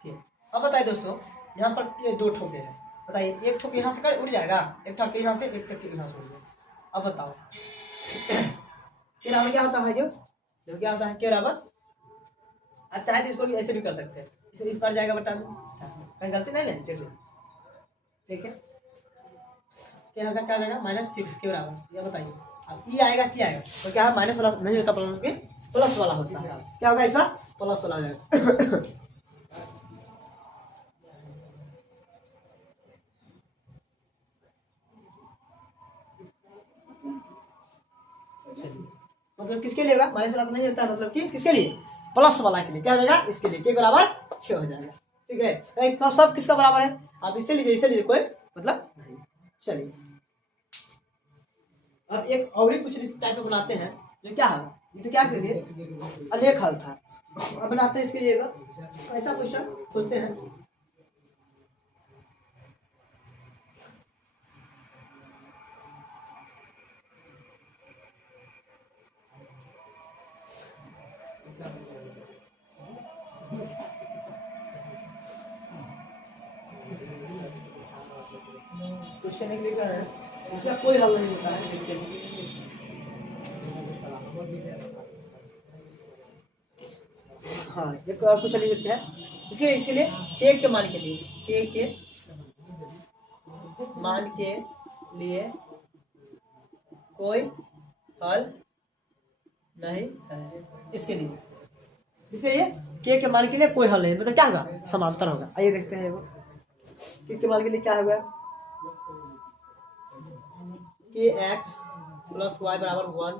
के। अब बताइए दोस्तों यहाँ पर ये 2 ठोके हैं, बताइए एक ठोक यहाँ से कर उड़ जाएगा, एक ठोक यहाँ से एक ठोक यहाँ से उड़ जाएगा। अब बताओ के बराबर क्या होता है जो क्या होता है के बराबर, अब चाहे तो इसको भी ऐसे भी कर सकते हैं, इस पर जाएगा बटा कहीं गलती नहीं है देख लो, ठीक है। क्या होगा क्या रहेगा -6 के बराबर, ये बताइए अब ये आएगा क्या आएगा तो क्या है माइनस वाला नहीं होता प्लस वाला होता है, क्या होगा इसका प्लस वाला जाएगा। मतलब किसके लिए होगा माइनस वाला नहीं होता है, मतलब कि किसके लिए प्लस वाला के लिए क्या हो जाएगा इसके लिए के बराबर 6 हो जाएगा, ठीक है। सब किसका बराबर है आप इससे लीजिए कोई मतलब नहीं। चलिए अब एक और ही कुछ टाइप में बनाते हैं जो क्या है, ये तो क्या करेंगे अनेक हल था, अब बनाते हैं इसके लिए ऐसा क्वेश्चन खोजते हैं। क्वेश्चन एक लिखा है, इसका कोई हल नहीं होता है। देखते हैं। हाँ, एक क्वेश्चन लिखते हैं, इसीलिए के के मान के लिए, के मान के लिए कोई हल नहीं है। इसके लिए के मान के लिए कोई हल नहीं, मतलब क्या होगा, समांतर होगा। आइए देखते हैं वो के मान के लिए क्या होगा, के एक्स प्लस वाई बराबर 1,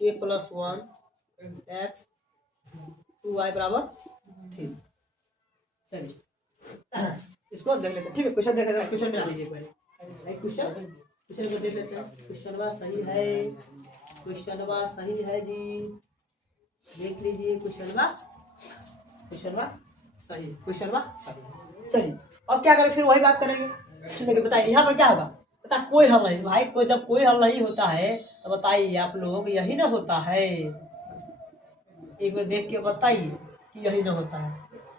के प्लस 1 एक्स 2y बराबर 3। चलिए इसको देख लेते हैं। ठीक है, क्वेश्चन देख लेते हैं। क्वेश्चन बना लीजिए पहले। क्वेश्चन को देख लेते हैं। क्वेश्चन सही है, क्वेश्चन सही है जी, देख लीजिए। क्वेश्चन सही, क्वेश्चन सही। चलिए अब क्या करें, फिर वही बात करेंगे। सुनिए, बताइए यहाँ पर क्या होगा, बता कोई हल नहीं भाई। कोई जब कोई हल नहीं होता है तो बताइए आप लोग, यही ना होता है। एक बार देख के बताइए कि यही ना होता है,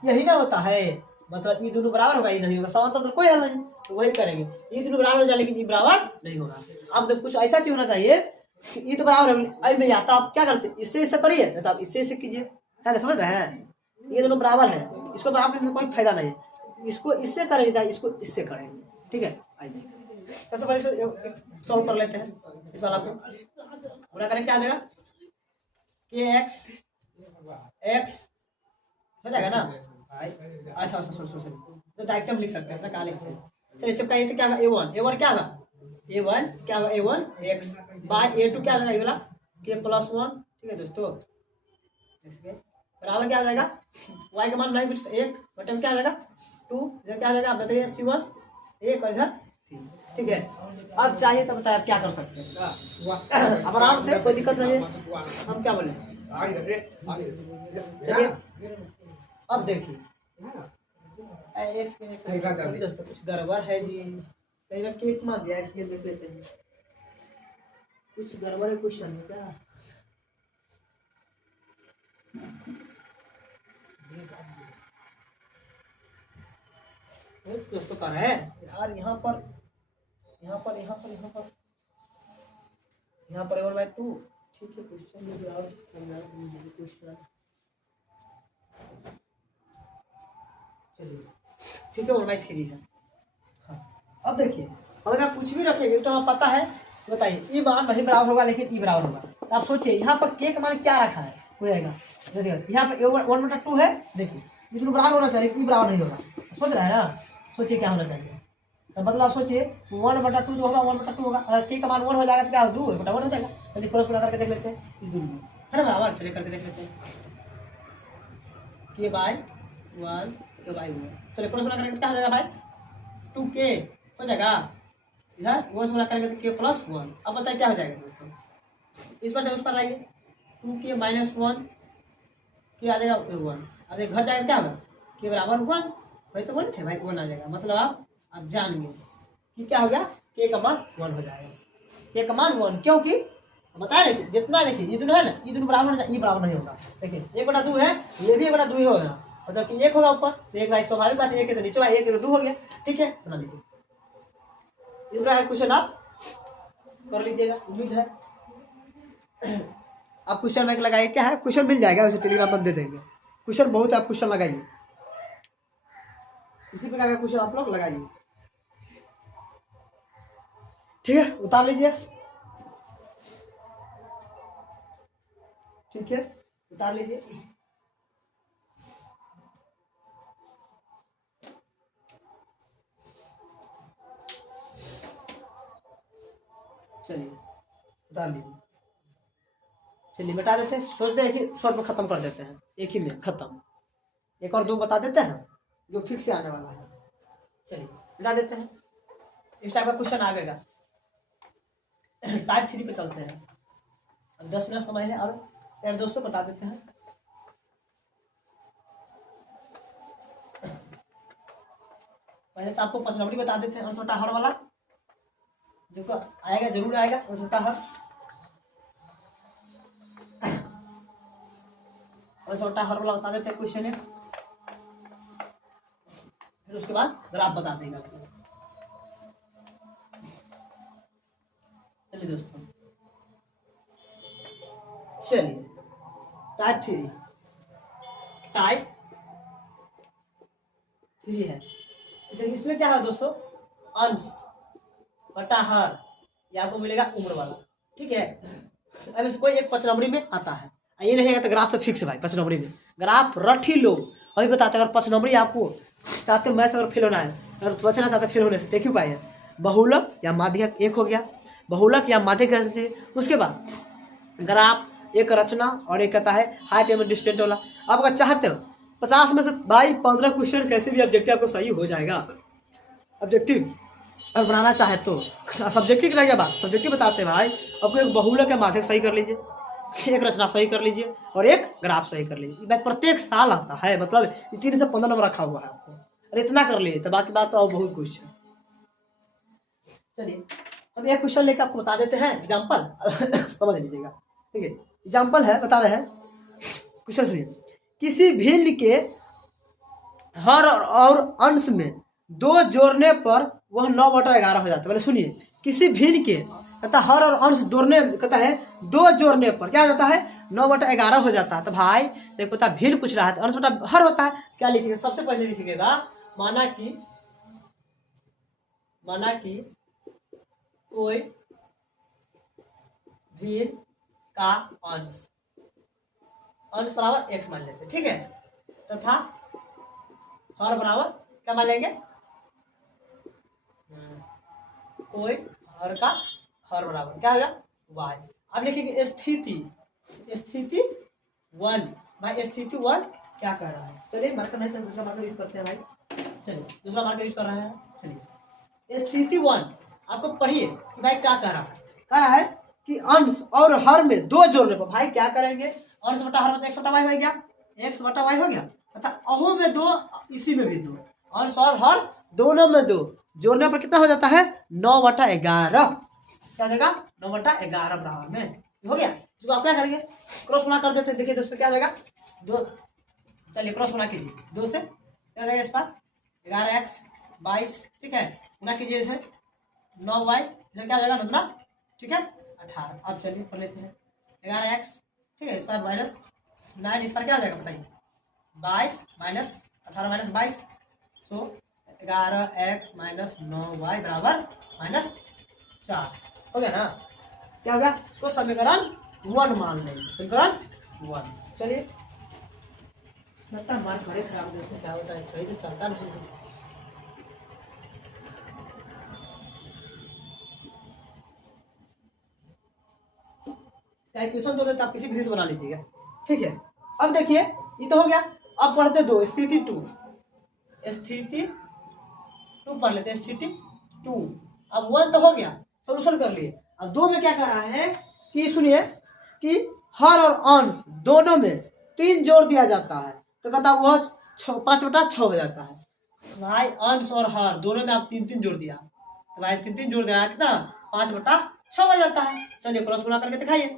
यही ना होता है। मतलब ये दोनों बराबर होगा, ये नहीं होगा, समांतर तो कोई हल नहीं, तो वही करेंगे। ये दोनों बराबर हो जाए लेकिन ये बराबर नहीं होगा। अब कुछ ऐसा चीज होना चाहिए कि ये तो बराबर है, में आता आप क्या करते, इससे इससे करिए, तो आप इससे कीजिए। है ना, समझ रहे हैं? ये दोनों बराबर है, इसको बराबर करने से कोई फायदा नहीं है। इसको इससे करेंगे चाहे इसको इससे करेंगे। ठीक है, आइए सबसे पहले इसको सॉल्व कर लेते हैं। इस वाला को पूरा करें, क्या आ जाएगा, के एक्स हो जाएगा ना। अच्छा सॉरी, तो डायरेक्ट हम लिख सकते हैं ना, क्या लिखते हैं। चलिए चिपका, ये तो क्या होगा, a1 क्या होगा, a1 क्या होगा, a1 x बाय a2 क्या होगा, ये वाला k प्लस 1। ठीक है दोस्तों, बराबर क्या हो जाएगा, y का मान नहीं कुछ, तो 1 बटे में क्या आ जाएगा 2, इधर क्या आ जाएगा आप बताइए, c1 1 और इधर 3। ठीक है, अब चाहिए तो बताए आप क्या कर सकते हैं। अब आराम से, कोई दिक्कत नहीं है। हम क्या बोले, चलिए अब देखिए दोस्तों, कुछ गड़बड़ है जी, कहीं ना केक मार दिया, एक्स देख लेते हैं। कुछ गड़बड़ है क्वेश्चन में क्या, दोस्तों कर रहे हैं यार, यहाँ पर A1/2। ठीक है, क्वेश्चन क्वेश्चन चलिए, ठीक है 1/3 है। हाँ, अब देखिए, अगर आप कुछ भी रखेंगे तो हमें पता है, बताइए ई मान नहीं बराबर होगा लेकिन ई बराबर होगा। तो आप सोचिए यहाँ पर के का मान क्या रखा है, हो जाएगा। यहाँ पर 1/2 है, देखिए ये दोनों बराबर होना चाहिए, ई बराबर नहीं होगा। सोच रहे हैं ना, सोचिए क्या होना चाहिए। तो मतलब आप सोचिए 1/2 जो होगा 1/2 होगा। अगर के का मान 1 हो जाएगा तो क्या 2/1 हो जाएगा। चलिए क्रॉस करके देख लेते हैं, इस दोनों है ना बराबर। चलिए करके देख लेते हैं, k/1 k/1। चलिए क्रॉस करेंगे तो क्या हो जाएगा भाई, 2k हो जाएगा। इधर 1 से गुणा करेंगे तो k प्लस 1। अब बताइए क्या हो जाएगा दोस्तों, इस पर से उस पर लाइए, 2k माइनस 1 क्या आ जाएगा 1। अरे घर जाएगा क्या होगा, k बराबर 1। भाई तो बोले थे भाई 1 आ जाएगा, मतलब आप जान गए कि क्या हो गया, k का मान 1 हो जाएगा। k का मान 1 क्योंकि बताया ना, जितना देखिए ये दोनों है ना, ये दोनों बराबर होना, ये बराबर नहीं होगा। देखिए 1/2 है, ये भी 1/2 ही होगा, मतलब कि 1 होगा ऊपर, तो 1 स्वाभाविक बात है, 1 तो नीचे 1 तो 2 हो गया। ठीक है, बना लीजिए। इस प्रकार क्वेश्चन आप कर लीजिएगा, उम्मीद है। आप क्वेश्चन में लगाइए, क्या है क्वेश्चन मिल जाएगा, वैसे टेलीग्राम पर दे देंगे। क्वेश्चन बहुत है, आप क्वेश्चन लगाइए, इसी प्रकार का क्वेश्चन आप लोग लगाइए। ठीक है, उतार लीजिए। ठीक है, उतार लीजिए। चलिए उतार लीजिए। चलिए बता देते हैं, सोचते हैं कि शॉर्ट में खत्म कर देते हैं, एक ही में खत्म। एक और 2 बता देते हैं जो फिक्स से आने वाला है। चलिए बता देते हैं, इस टाइप का क्वेश्चन आएगा। टाइप 3 पे चलते हैं। अब 10 मिनट समय है, और यार दोस्तों बता देते हैं। पहले तो आपको पचनवरी बता देते हैं, अनसोटा हर वाला जो आएगा जरूर आएगा, अनसोटा हर। अनसोटा हर वाला बता देते हैं क्वेश्चन है, फिर उसके बाद ग्राफ बता देगा। चलिए दोस्तों, चलिए टाइप 3, टाइप 3 है। चलिए इसमें क्या है दोस्तों, अंश बटा हर, ये आपको मिलेगा उम्र वाला, ठीक है। अब इसको एक 5 नंबरी में आता है, ये रहेगा तो ग्राफ तो फिक्स है भाई, 5 नंबरी में ग्राफ रट ही लो। अभी बताते हैं, अगर 5 नंबरी आपको चाहते मैथ अगर फेल होना है, अगर बचना चाहते फेल होने से, देख ही पाए बहुलक या माध्यक एक हो गया, बहुलक या माध्यक कर लीजिए। उसके बाद ग्राफ एक रचना और एक कहता है हाइट एवं डिस्टेंस वाला। आप अगर चाहते हो 50 में से भाई 15 क्वेश्चन कैसे भी ऑब्जेक्टिव आपको सही हो जाएगा, ऑब्जेक्टिव और बनाना चाहे तो। सब्जेक्टिव की क्या बात, सब्जेक्टिव बताते हैं भाई, आपको एक बहुलक या माध्यक सही कर लीजिए, एक रचना सही कर लीजिए और एक ग्राफ सही कर लीजिए। भाई प्रत्येक साल आता है, मतलब 3 से 15 नंबर रखा हुआ है आपको, अरे इतना कर लीजिए तो बाकी बात तो और बहुत कुछ है। चलिए हम एक क्वेश्चन लेकर आपको बता देते हैं, एग्जाम्पल समझ लीजिएगा, ठीक है। एग्जाम्पल है, बता रहे हैं, क्वेश्चन सुनिए। किसी भिन्न के हर और अंश में 2 जोड़ने पर वह 9/11 हो जाता है। पहले सुनिए, किसी भिन्न के कहता हर और अंश जोड़ने, कहता है 2 जोड़ने पर क्या हो जाता है, 9/11 हो जाता है। तो भाई देख पता भिन्न पूछ रहा है तो अंश बटा हर होता है, क्या लिखिएगा, सबसे पहले लिखिएगा माना कि कोई भिन्न का अंश बराबर x मान लेते हैं, ठीक है, तथा हर बराबर क्या मान लेंगे, कोई हर का हर बराबर क्या होगा y। अब लिखिए स्थिति 1, भाई स्थिति 1 क्या कह रहा है, चलिए मार्कर नहीं, चलिए दूसरा मार्कर यूज करते हैं भाई, चलिए दूसरा मार्कर यूज कर रहे हैं। चलिए स्थिति 1 आपको पढ़िए कि भाई क्या कह रहा है कि अंश और हर में 2 जोड़ने पर भाई क्या करेंगे, अंश बटा हर मतलब x बटा y हो गया, x बटा y हो गया, तथा अहो में 2, इसी में भी 2, अंश और हर दोनों में 2 जोड़ने पर कितना हो जाता है, 9/11, क्या हो जाएगा 9/11 बराबर में हो गया। इसको आप क्या करेंगे, क्रॉस गुणा कर देते हैं। देखिए दोस्तों क्या हो जाएगा 2, चलिए क्रॉस गुणा कीजिए, 2 से क्या हो जाएगा, इस पर 11x 22, ठीक है, गुणा कीजिए इसे 9y, इधर क्या हो जाएगा 9, ठीक है 18। अब चलिए कर लेते हैं 11x, ठीक है, इस पर माइनस 9, इस पर क्या हो जाएगा बताइए 22 माइनस 18 माइनस 22, सो 11x माइनस 9y बराबर -4 हो गया ना। क्या होगा, इसको समीकरण 1 मान लेंगे, समीकरण 1। चलिए लगता है मार्क बड़े खराब देते हैं, क्या होता है सही से चलता नहीं है। क्वेश्चन दो तो आप किसी विधि से बना लीजिएगा, ठीक है। अब देखिए ये तो हो गया, अब पढ़ते 2 स्थिति 2 पढ़ लेते हैं, स्थिति 2। अब 1 तो हो गया, सोल्यूशन कर लिए। अब 2 में क्या कर रहा है कि सुनिए कि हर और अंश दोनों में 3 जोड़ दिया जाता है, तो कहता वह 5/6 हो जाता है। भाई अंश और हर दोनों में आप 3 जोड़ दिया, तो भाई 3 जोड़ दिया कितना 5/6 हो जाता है। चलिए क्रॉस गुणा करके दिखाइए,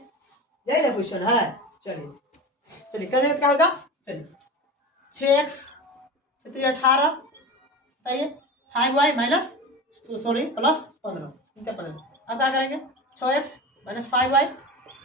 यही ना क्वेश्चन है। चलिए कर क्या होगा, चलिए 6x 18 बताइए 5y माइनस सॉरी प्लस 15, अब क्या करेंगे 6x माइनस 5y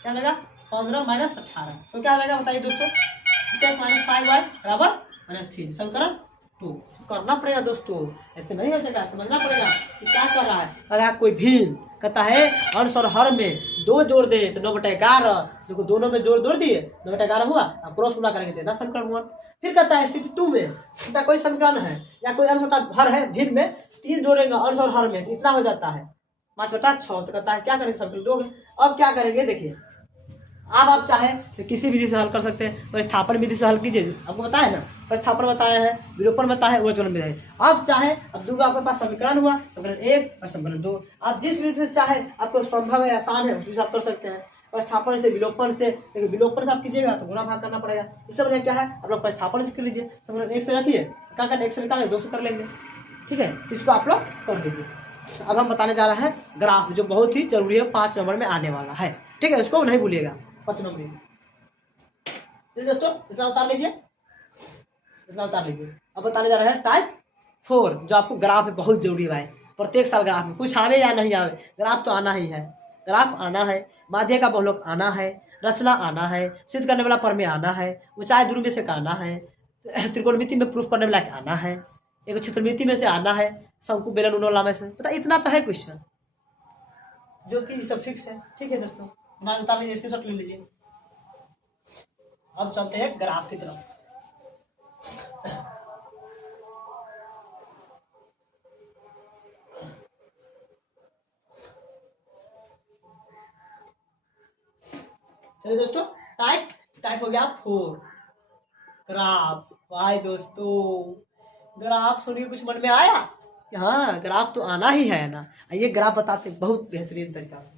क्या लगेगा 15 माइनस 18, सो क्या लगेगा बताइए दोस्तों 6x माइनस 5y बराबर -3, समीकरण 2 करना पड़ेगा दोस्तों, ऐसे नहीं हो जाएगा, समझना पड़ेगा कि क्या कर रहा है। अरे कोई भिन्न कहता है अंश और हर में 2 जोड़ दे तो 9/11, देखो दोनों में जोड़ दिए 9/11 हुआ। अब क्रॉस गुणा करेंगे तो समीकरण 1। फिर कहता है स्थिति 2 में कहता कोई समीकरण है या कोई अंश बटा हर है, भिन्न में 3 जोड़ेंगे अंश और हर में तो इतना हो जाता है 5/6, तो कहता है क्या करेंगे समीकरण 2 में। अब क्या करेंगे देखिए, अब आप चाहे तो किसी विधि से हल कर सकते हैं, प्रतिस्थापन विधि से हल कीजिए, आपको बताया ना प्रतिस्थापन बताया है, विलोपन बताया है, वर्गमूल बताया है। आप चाहे अब 2 आपके पास समीकरण हुआ, समीकरण 1 और समीकरण 2, आप जिस विधि से चाहे आपको संभव है आसान है उसमें से आप कर सकते हैं। प्रतिस्थापन से विलोपन से, लेकिन विलोपन से आप कीजिएगा तो गुणा भाग करना पड़ेगा, इस सब क्या है आप लोग प्रतिस्थापन से कर लीजिए, समीकरण 1 से रखिए क्या करना 1 से निकालेंगे 2 से कर लेंगे, ठीक है, इसको आप लोग कर लीजिए। अब हम बताने जा रहे हैं ग्राफ, जो बहुत ही जरूरी है 5 नंबर में आने वाला है, ठीक है, उसको नहीं भूलिएगा 5 नंबर में। दोस्तों इतना उतार लीजिए, अब बताने जा रहे हैं टाइप 4, जो आपको ग्राफ में बहुत जरूरी है भाई, प्रत्येक साल ग्राफ में कुछ आवे या नहीं आवे ग्राफ तो आना ही है। ग्राफ आना है, माध्य का बहुलक आना है, रचना आना है, सिद्ध करने वाला प्रमेय आना है, ऊंचाई दूरी में से आना है, त्रिकोणमिति में प्रूफ करने वाला आना है, एक क्षेत्रमिति में से आना है, शंकु बेलन उनोला में से, पता इतना तो है क्वेश्चन जो कि सब फिक्स है। ठीक है दोस्तों, ना उतार लीजिए, स्क्रीनशॉट ले लीजिए। अब चलते हैं ग्राफ की तरफ। चलिए दोस्तों, टाइप हो गया 4 ग्राफ। भाई दोस्तों ग्राफ सुनिए, कुछ मन में आया कि हाँ ग्राफ तो आना ही है ना। आइए ग्राफ बताते बहुत बेहतरीन तरीका से।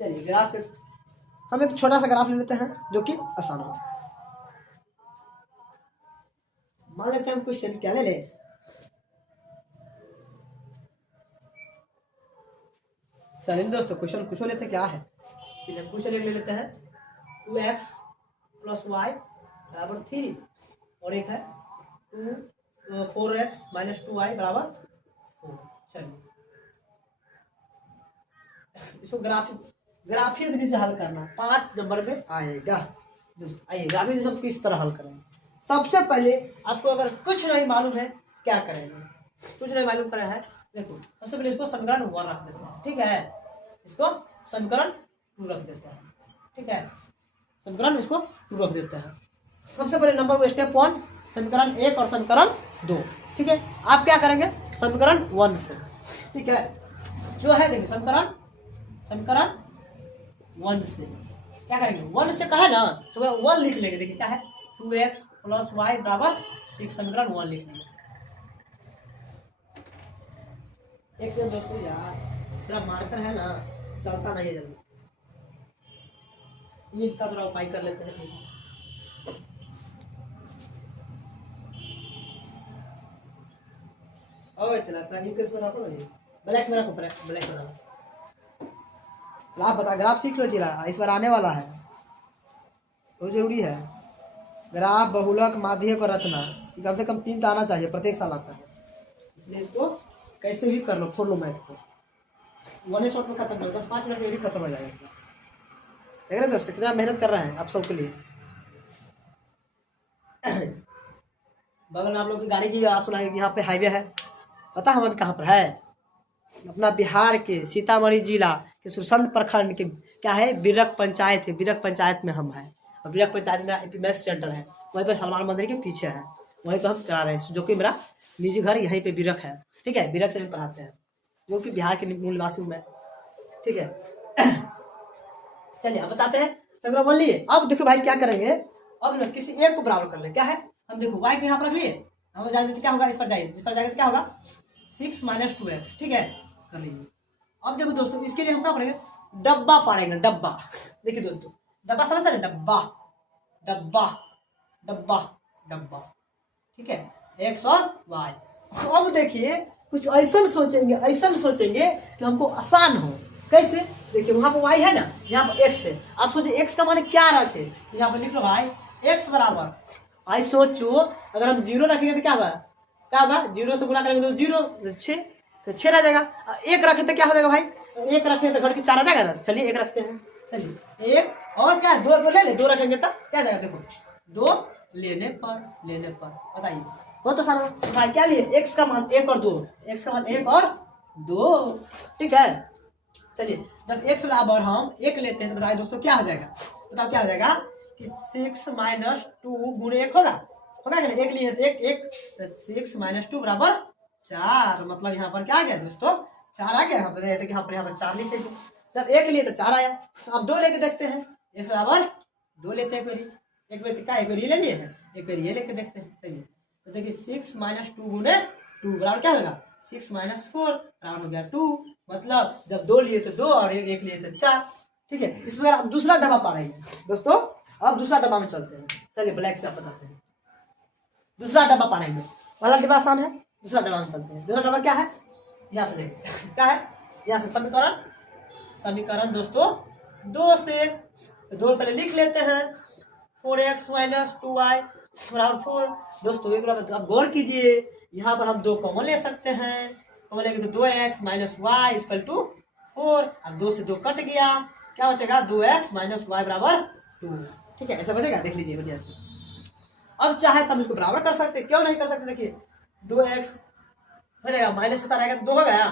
चलिए ग्राफ हम एक छोटा सा ग्राफ ले लेते हैं जो कि आसान हो। मान लेते हैं हम क्वेश्चन क्या ले ले, चलिए दोस्तों क्वेश्चन लेते क्या है। चलिए क्वेश्चन ले लेते हैं 2x + y = 3 और एक है 4x - 2y = 4। चलिए इसको ग्राफीय विधि से हल करना 5 नंबर में आएगा। आइए ग्राफीय विधि से किस तरह हल करेंगे। सबसे पहले आपको अगर कुछ नहीं मालूम है क्या करेंगे, कुछ नहीं मालूम करा है, देखो सबसे पहले इसको समीकरण 1 रख देते हैं। ठीक है, इसको समीकरण 2 रख देते हैं। ठीक है, समीकरण इसको 2 रख देते हैं। सबसे पहले नंबर स्टेप 1 समीकरण 1 और समीकरण 2। ठीक है, आप क्या करेंगे समीकरण 1 से। ठीक है, जो है देखिए समीकरण 1 से क्या करेंगे, 1 से कहा ना तो 1 लिख लेंगे। देखिए क्या है 2x + y = 6, समीकरण 1 लिख लेंगे। एक सेकंड दोस्तों यार, मेरा मार्कर है ना चलता नहीं है जल्दी, ये का थोड़ा उपाय कर लेते हैं। ओए चला थोड़ा ये किस में रखो ना, ब्लैक में रखो, ब्लैक में रखो। ग्राफ बता, ग्राफ सीख लो चिरा, इस बार आने वाला है, बहुत जरूरी है। ग्राफ, बहुलक, माध्यक और रचना, कम से कम 3 तो आना चाहिए, प्रत्येक साल आता है, इसलिए इसको कैसे भी कर लो, फोड़ लो मैथ को। 1 शॉट में खत्म कर, 10-5 मिनट में भी खत्म हो जाएगा। देख रहे दोस्तों कितना मेहनत कर रहे हैं आप सबके लिए। बगल में आप लोग की गाड़ी की आवाज सुनाई, यहाँ पे हाईवे है, पता हम अभी कहाँ पर है, अपना बिहार के सीतामढ़ी जिला के सुरसंड प्रखंड के क्या है बिरक पंचायत है, बिरक पंचायत में हम हैं। और बिरक पंचायत में एपी मैथ सेंटर है, वहीं पर हनुमान मंदिर के पीछे है, वहीं पर हम करा रहे हैं, जो कि मेरा निजी घर यहीं पे बिरक है। ठीक है, बिरक से हम पढ़ाते हैं, जो कि बिहार के मूल निवासी हूँ मैं। ठीक है, चलिए अब बताते हैं समीकरण 1 लिए। अब देखो भाई क्या करेंगे, अब ना किसी एक को बराबर कर ले। क्या है, हम देखो y को यहाँ पर रख लिए, हम जान देते क्या होगा, इस पर जाइए, जिस पर जाएगा तो क्या होगा 6 - 2x। ठीक है, कर लीजिए। अब देखो दोस्तों इसके लिए हम क्या करेंगे, डब्बा पाड़ेंगे, डब्बा। देखिए दोस्तों डब्बा समझते हैं, डब्बा डब्बा डब्बा डब्बा। ठीक है, x और y। अब देखिए कुछ ऐसा सोचेंगे कि हमको आसान हो। कैसे, देखिए वहां पर y है ना, यहाँ पर x है, आप सोचिए x का माने क्या रखे, यहाँ पर लिख लो भाई x बराबर, आई सोचो अगर हम 0 रखेंगे तो क्या होगा 0 से गुणा करेंगे तो 0, 6 तो 6 रह जाएगा। 1 रखे तो क्या हो जाएगा भाई, 1 रखेंगे तो घर के 4 आ जाएगा ना। चलिए 1 रखते हैं, चलिए 1 और क्या 2 को ले ले, 2 रखेंगे तो क्या जाएगा, देखो 2 लेने पर बताइए, वो तो सारा भाई क्या लिए, x का मान 1 और 2, x का मान 1 और 2। ठीक है, चलिए जब x बराबर हम 1 लेते हैं तो बताइए दोस्तों क्या हो जाएगा, बताओ क्या हो जाएगा कि 6 - 2 गुणे 1 होगा क्या नहीं, 1 लिए तो 1 तो 6 - 2 = 4। मतलब यहाँ पर क्या आ गया दोस्तों 4 आ गया, यहाँ पर 4 लिखेंगे। जब 1 लिए तो 4 आया, अब 2 लेके देखते हैं, x बराबर 2 लेते हैं, एक बार ये ले लिए हैं, एक बार ये लेके देखते हैं। चलिए तो देखिए 6 - 2 गुणे 2 बराबर क्या होगा 6 - 4 बराबर हो गया 2। मतलब जब 2 लिए तो 2 और 1 लिए तो 4। ठीक है, इस बार अब दूसरा डब्बा पाड़ेंगे दोस्तों। अब दूसरा डब्बा में चलते हैं, चलिए ब्लैक से आप बताते हैं, दूसरा डब्बा पाड़ेंगे। पहला डब्बा आसान है, दूसरा डब्बा में चलते हैं। दूसरा डब्बा क्या है, यहाँ से लेंगे, क्या है यहाँ से समीकरण दोस्तों 2 से 2 पहले लिख लेते हैं, 4x - 2y = 4। दोस्तों एक बार आप गौर कीजिए, यहाँ पर हम 2 कॉमन ले सकते हैं, कॉमन लेंगे तो 2x - y = 4। अब 2 से 2 कट गया, क्या बचेगा 2x माइनस वाई बराबर 2। ठीक है, ऐसा बचेगा, देख लीजिए बढ़िया से। अब चाहे तो हम इसको बराबर कर सकते, क्यों नहीं कर सकते, देखिए 2x हो जाएगा, माइनस से रहेगा तो 2 हो गया,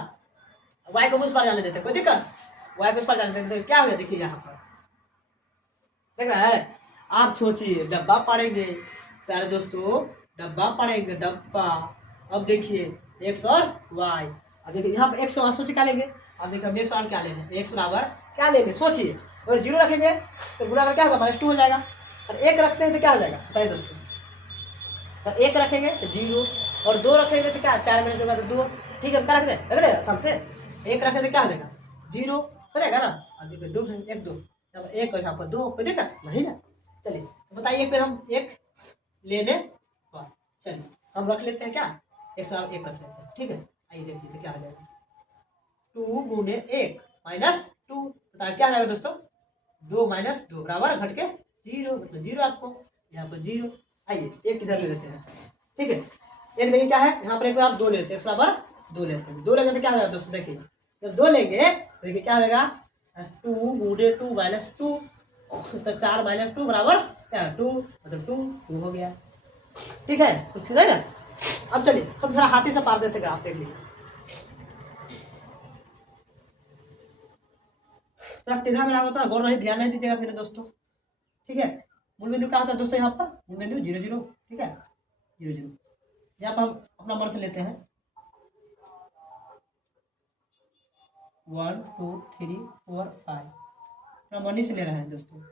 y को उस पार जाने देते, कोई दिक्कत, y को उस पार जाने देते, क्या हो गया देखिए यहाँ पर, देख रहा है। आप सोचिए डब्बा पढ़ेंगे प्यारे दोस्तों, डब्बा पढ़ेंगे, डब्बा। अब देखिए x और y, अब देखिए यहाँ पर x के बाद सोचिए क्या लेंगे, अब देखिए हम x और क्या लेंगे, x बराबर क्या लेंगे सोचिए, और 0 रखेंगे तो गुणा कर क्या होगा -2 हो जाएगा, और 1 रखते हैं तो क्या हो जाएगा बताइए दोस्तों, और 1 रखेंगे तो 0, और 2 रखेंगे तो क्या 4 में होगा तो 2। ठीक है, क्या रख रहे आसान से, 1 रखेंगे तो क्या हो जाएगा 0 हो जाएगा ना, अब देखिए 2 है 1 2, यहाँ पर 1 और यहाँ पर 2, कोई दिक्कत नहीं ना। चलिए तो बताइए फिर हम 1 लेने पर, चलिए हम रख लेते हैं क्या, 1 रख लेते हैं, ठीक है। आइए देखिए तो क्या हो जाएगा 2 गुणे 1 माइनस 2, बताइए क्या हो जाएगा दोस्तों, 2 माइनस 2 बराबर घट के 0, मतलब 0 आपको यहाँ पर 0। आइए एक इधर ले लेते हैं, ठीक है, एक देखिए क्या है यहाँ पर, एक बार आप 2 लेते हैं, बराबर 2 लेते हैं, 2 लेंगे तो क्या होगा दोस्तों, देखिए जब 2 लेंगे तो देखिए क्या हो जाएगा 2 गुणे 2 माइनस 2, तो 4 माइनस 2 बराबर क्या 2, मतलब 2 हो गया, ठीक है, कुछ ना। अब चलिए हम थोड़ा हाथी से पार देते ग्राफ, देख लीजिए थोड़ा टेढ़ा मेढ़ा होता है, गौर नहीं ध्यान नहीं दीजिएगा मेरे दोस्तों, ठीक है। मूल बिंदु क्या होता है दोस्तों, यहाँ पर मूल बिंदु 0 0, ठीक है 0 0, यहाँ पर हम अपना मन से लेते हैं 1 2 3 4 5, अपना मनी से ले रहे हैं दोस्तों,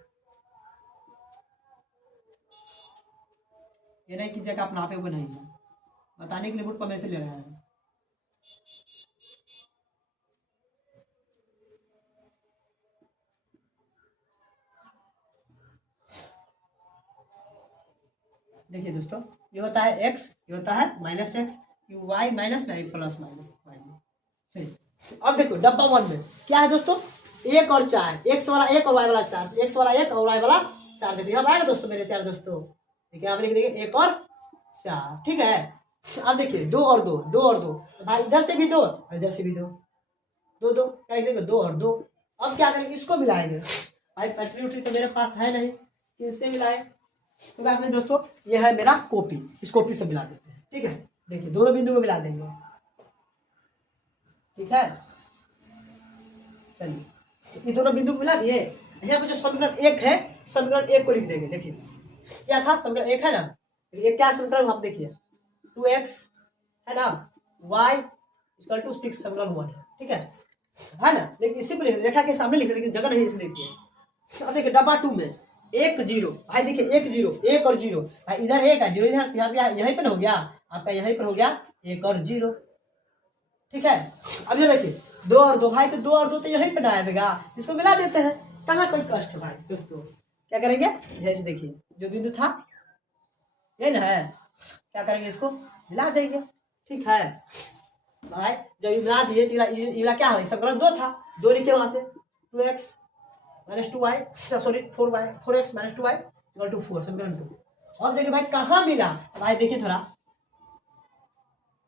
ये नहीं कीजिएगा आप नापे हुए नहीं है, बताने के लिए बोर्ड पर में से ले रहे हैं। देखिए दोस्तों ये होता है x, ये होता है -x, ये y माइनस में प्लस माइनस माइनस। चलिए अब देखो डब्बा 1 में क्या है दोस्तों, 1 और 4, x वाला 1 और y वाला 4, x वाला 1 और y वाला 4, देखिए अब आएगा दोस्तों मेरे प्यारे दोस्तों, देखिए आप लिख देंगे 1 और 4, ठीक है। अब देखिए 2 और 2, 2 और 2, तो भाई इधर से भी 2 इधर से भी 2, 2 2 क्या लिखेंगे 2 और 2। अब क्या करेंगे, इसको मिलाएंगे, भाई बैटरी उटरी तो मेरे पास है नहीं, किससे मिलाए, तो बात नहीं दोस्तों, ये है मेरा कॉपी, इस कॉपी से मिला देते हैं, ठीक है। देखिए दोनों बिंदु को मिला देंगे, ठीक है। चलिए ये दोनों बिंदु को मिला दिए, यहाँ पे जो समीकरण 1 है, समीकरण 1 को लिख देंगे, देखिए क्या था समीकरण 1 है ना, ये क्या समीकरण आप देखिए 2x है ना, y = 6 समीकरण 1 है, ठीक है ना। लेकिन इसी को रेखा के सामने लिख, लेकिन जगह नहीं इसलिए लिखिए। अब देखिए डब्बा 2 में 1 0, भाई देखिए 1 0, 1 और 0, भाई इधर 1 है 0 इधर, यहाँ पे यहीं पर हो गया आपका, यहीं पर हो गया 1 और 0, ठीक है। अब ये देखिए 2 और 2, भाई तो 2 और 2 तो यहीं पर आएगा, इसको मिला देते हैं, कहाँ कोई कष्ट है भाई दोस्तों, क्या करेंगे यहीं से देखिए जो बिंदु था ये ना है, क्या करेंगे इसको मिला देंगे, ठीक है भाई। जब मिला दिए तो क्या है समीकरण 2 था, 2 लिखे वहां से 2x - 2y, sorry 4x - 2y = 4 समीकरण 2। अब देखिए भाई कहाँ मिला, भाई देखिए थोड़ा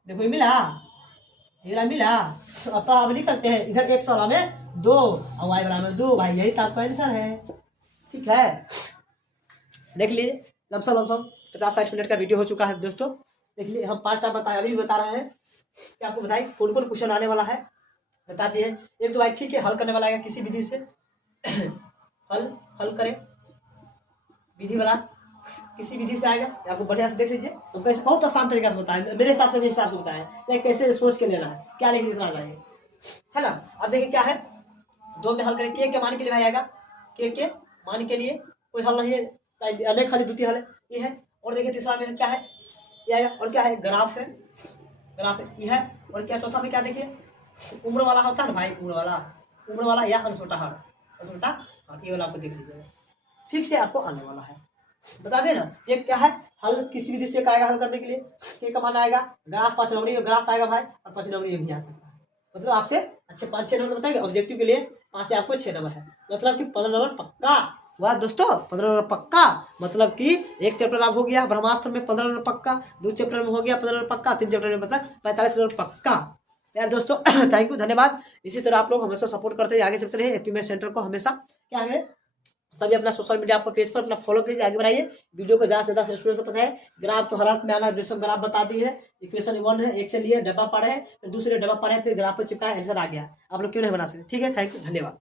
देखो ये मिला, ये मिला, अब तो आप लिख सकते हैं इधर x वाला में 2 और y वाला में 2, भाई यही तो आपका आंसर है, ठीक है। देख लीजिए लमसम 50-60 मिनट का वीडियो हो चुका है दोस्तों, देख लीजिए हम 5 टाइम बताए, अभी भी बता रहे हैं कि आपको बताइए कौन कौन क्वेश्चन आने वाला है, बता दिए। एक तो भाई ठीक है हल करने वाला है किसी विधि से हल करें, विधि वाला किसी विधि से आएगा, आपको बढ़िया से देख लीजिए, तो कैसे बहुत आसान तरीके से बताया, मेरे हिसाब से बताया कैसे सोच के लेना है, क्या लेके लिखना चाहिए, है ना। अब देखिए क्या है 2 में हल करें, के मान के लिए भाई आएगा, के मान के लिए कोई हल नहीं है, अनेक खाली द्वितीय हल है ये है। और देखिए तीसरा में क्या है ये आएगा, और क्या है ग्राफ है, ग्राफ ये है। और क्या चौथा में क्या देखिए उम्र वाला होता है ना भाई, उम्र वाला या अंशोटा हर ये वाला आपको देख लीजिएगा, फिक्स से आपको आने वाला है, बता देना। ये क्या है हल किसी विधि से आएगा हल करने के लिए, के का मान आएगा, ग्राफ 5 नंबरी ग्राफ आएगा भाई, और 5 नंबरी भी आ सकता है, मतलब आपसे अच्छे 5-6 नंबर बताएंगे, ऑब्जेक्टिव के लिए 5 से आपको 6 नंबर है, मतलब कि 15 नंबर पक्का। वाह दोस्तों 15 नंबर पक्का, मतलब कि एक चैप्टर आप हो गया ब्रह्मास्त्र में 15 नंबर पक्का, 2 चैप्टर में हो गया 15 नंबर पक्का, 3 चैप्टर में मतलब 45 नंबर पक्का, यार दोस्तों थैंक यू, धन्यवाद। इसी तरह आप लोग हमेशा सपोर्ट करते आगे चलते रहे। एपी मैथ सेंटर को हमेशा क्या है, सभी अपना सोशल मीडिया पर पेज पर अपना फॉलो कीजिए, आगे बढ़ाइए वीडियो को ज़्यादा से ज़्यादा स्टूडेंट को पता है। ग्राफ तो हालात में आना, जो सब ग्राफ बता दी है, इक्वेशन 1 है, एक से लिए डब्बा पढ़े, फिर दूसरे डब्बा पढ़े, फिर ग्राफ पर चिपका आंसर आ गया। आप लोग क्यों नहीं बना सकते? ठीक है, थैंक यू, धन्यवाद।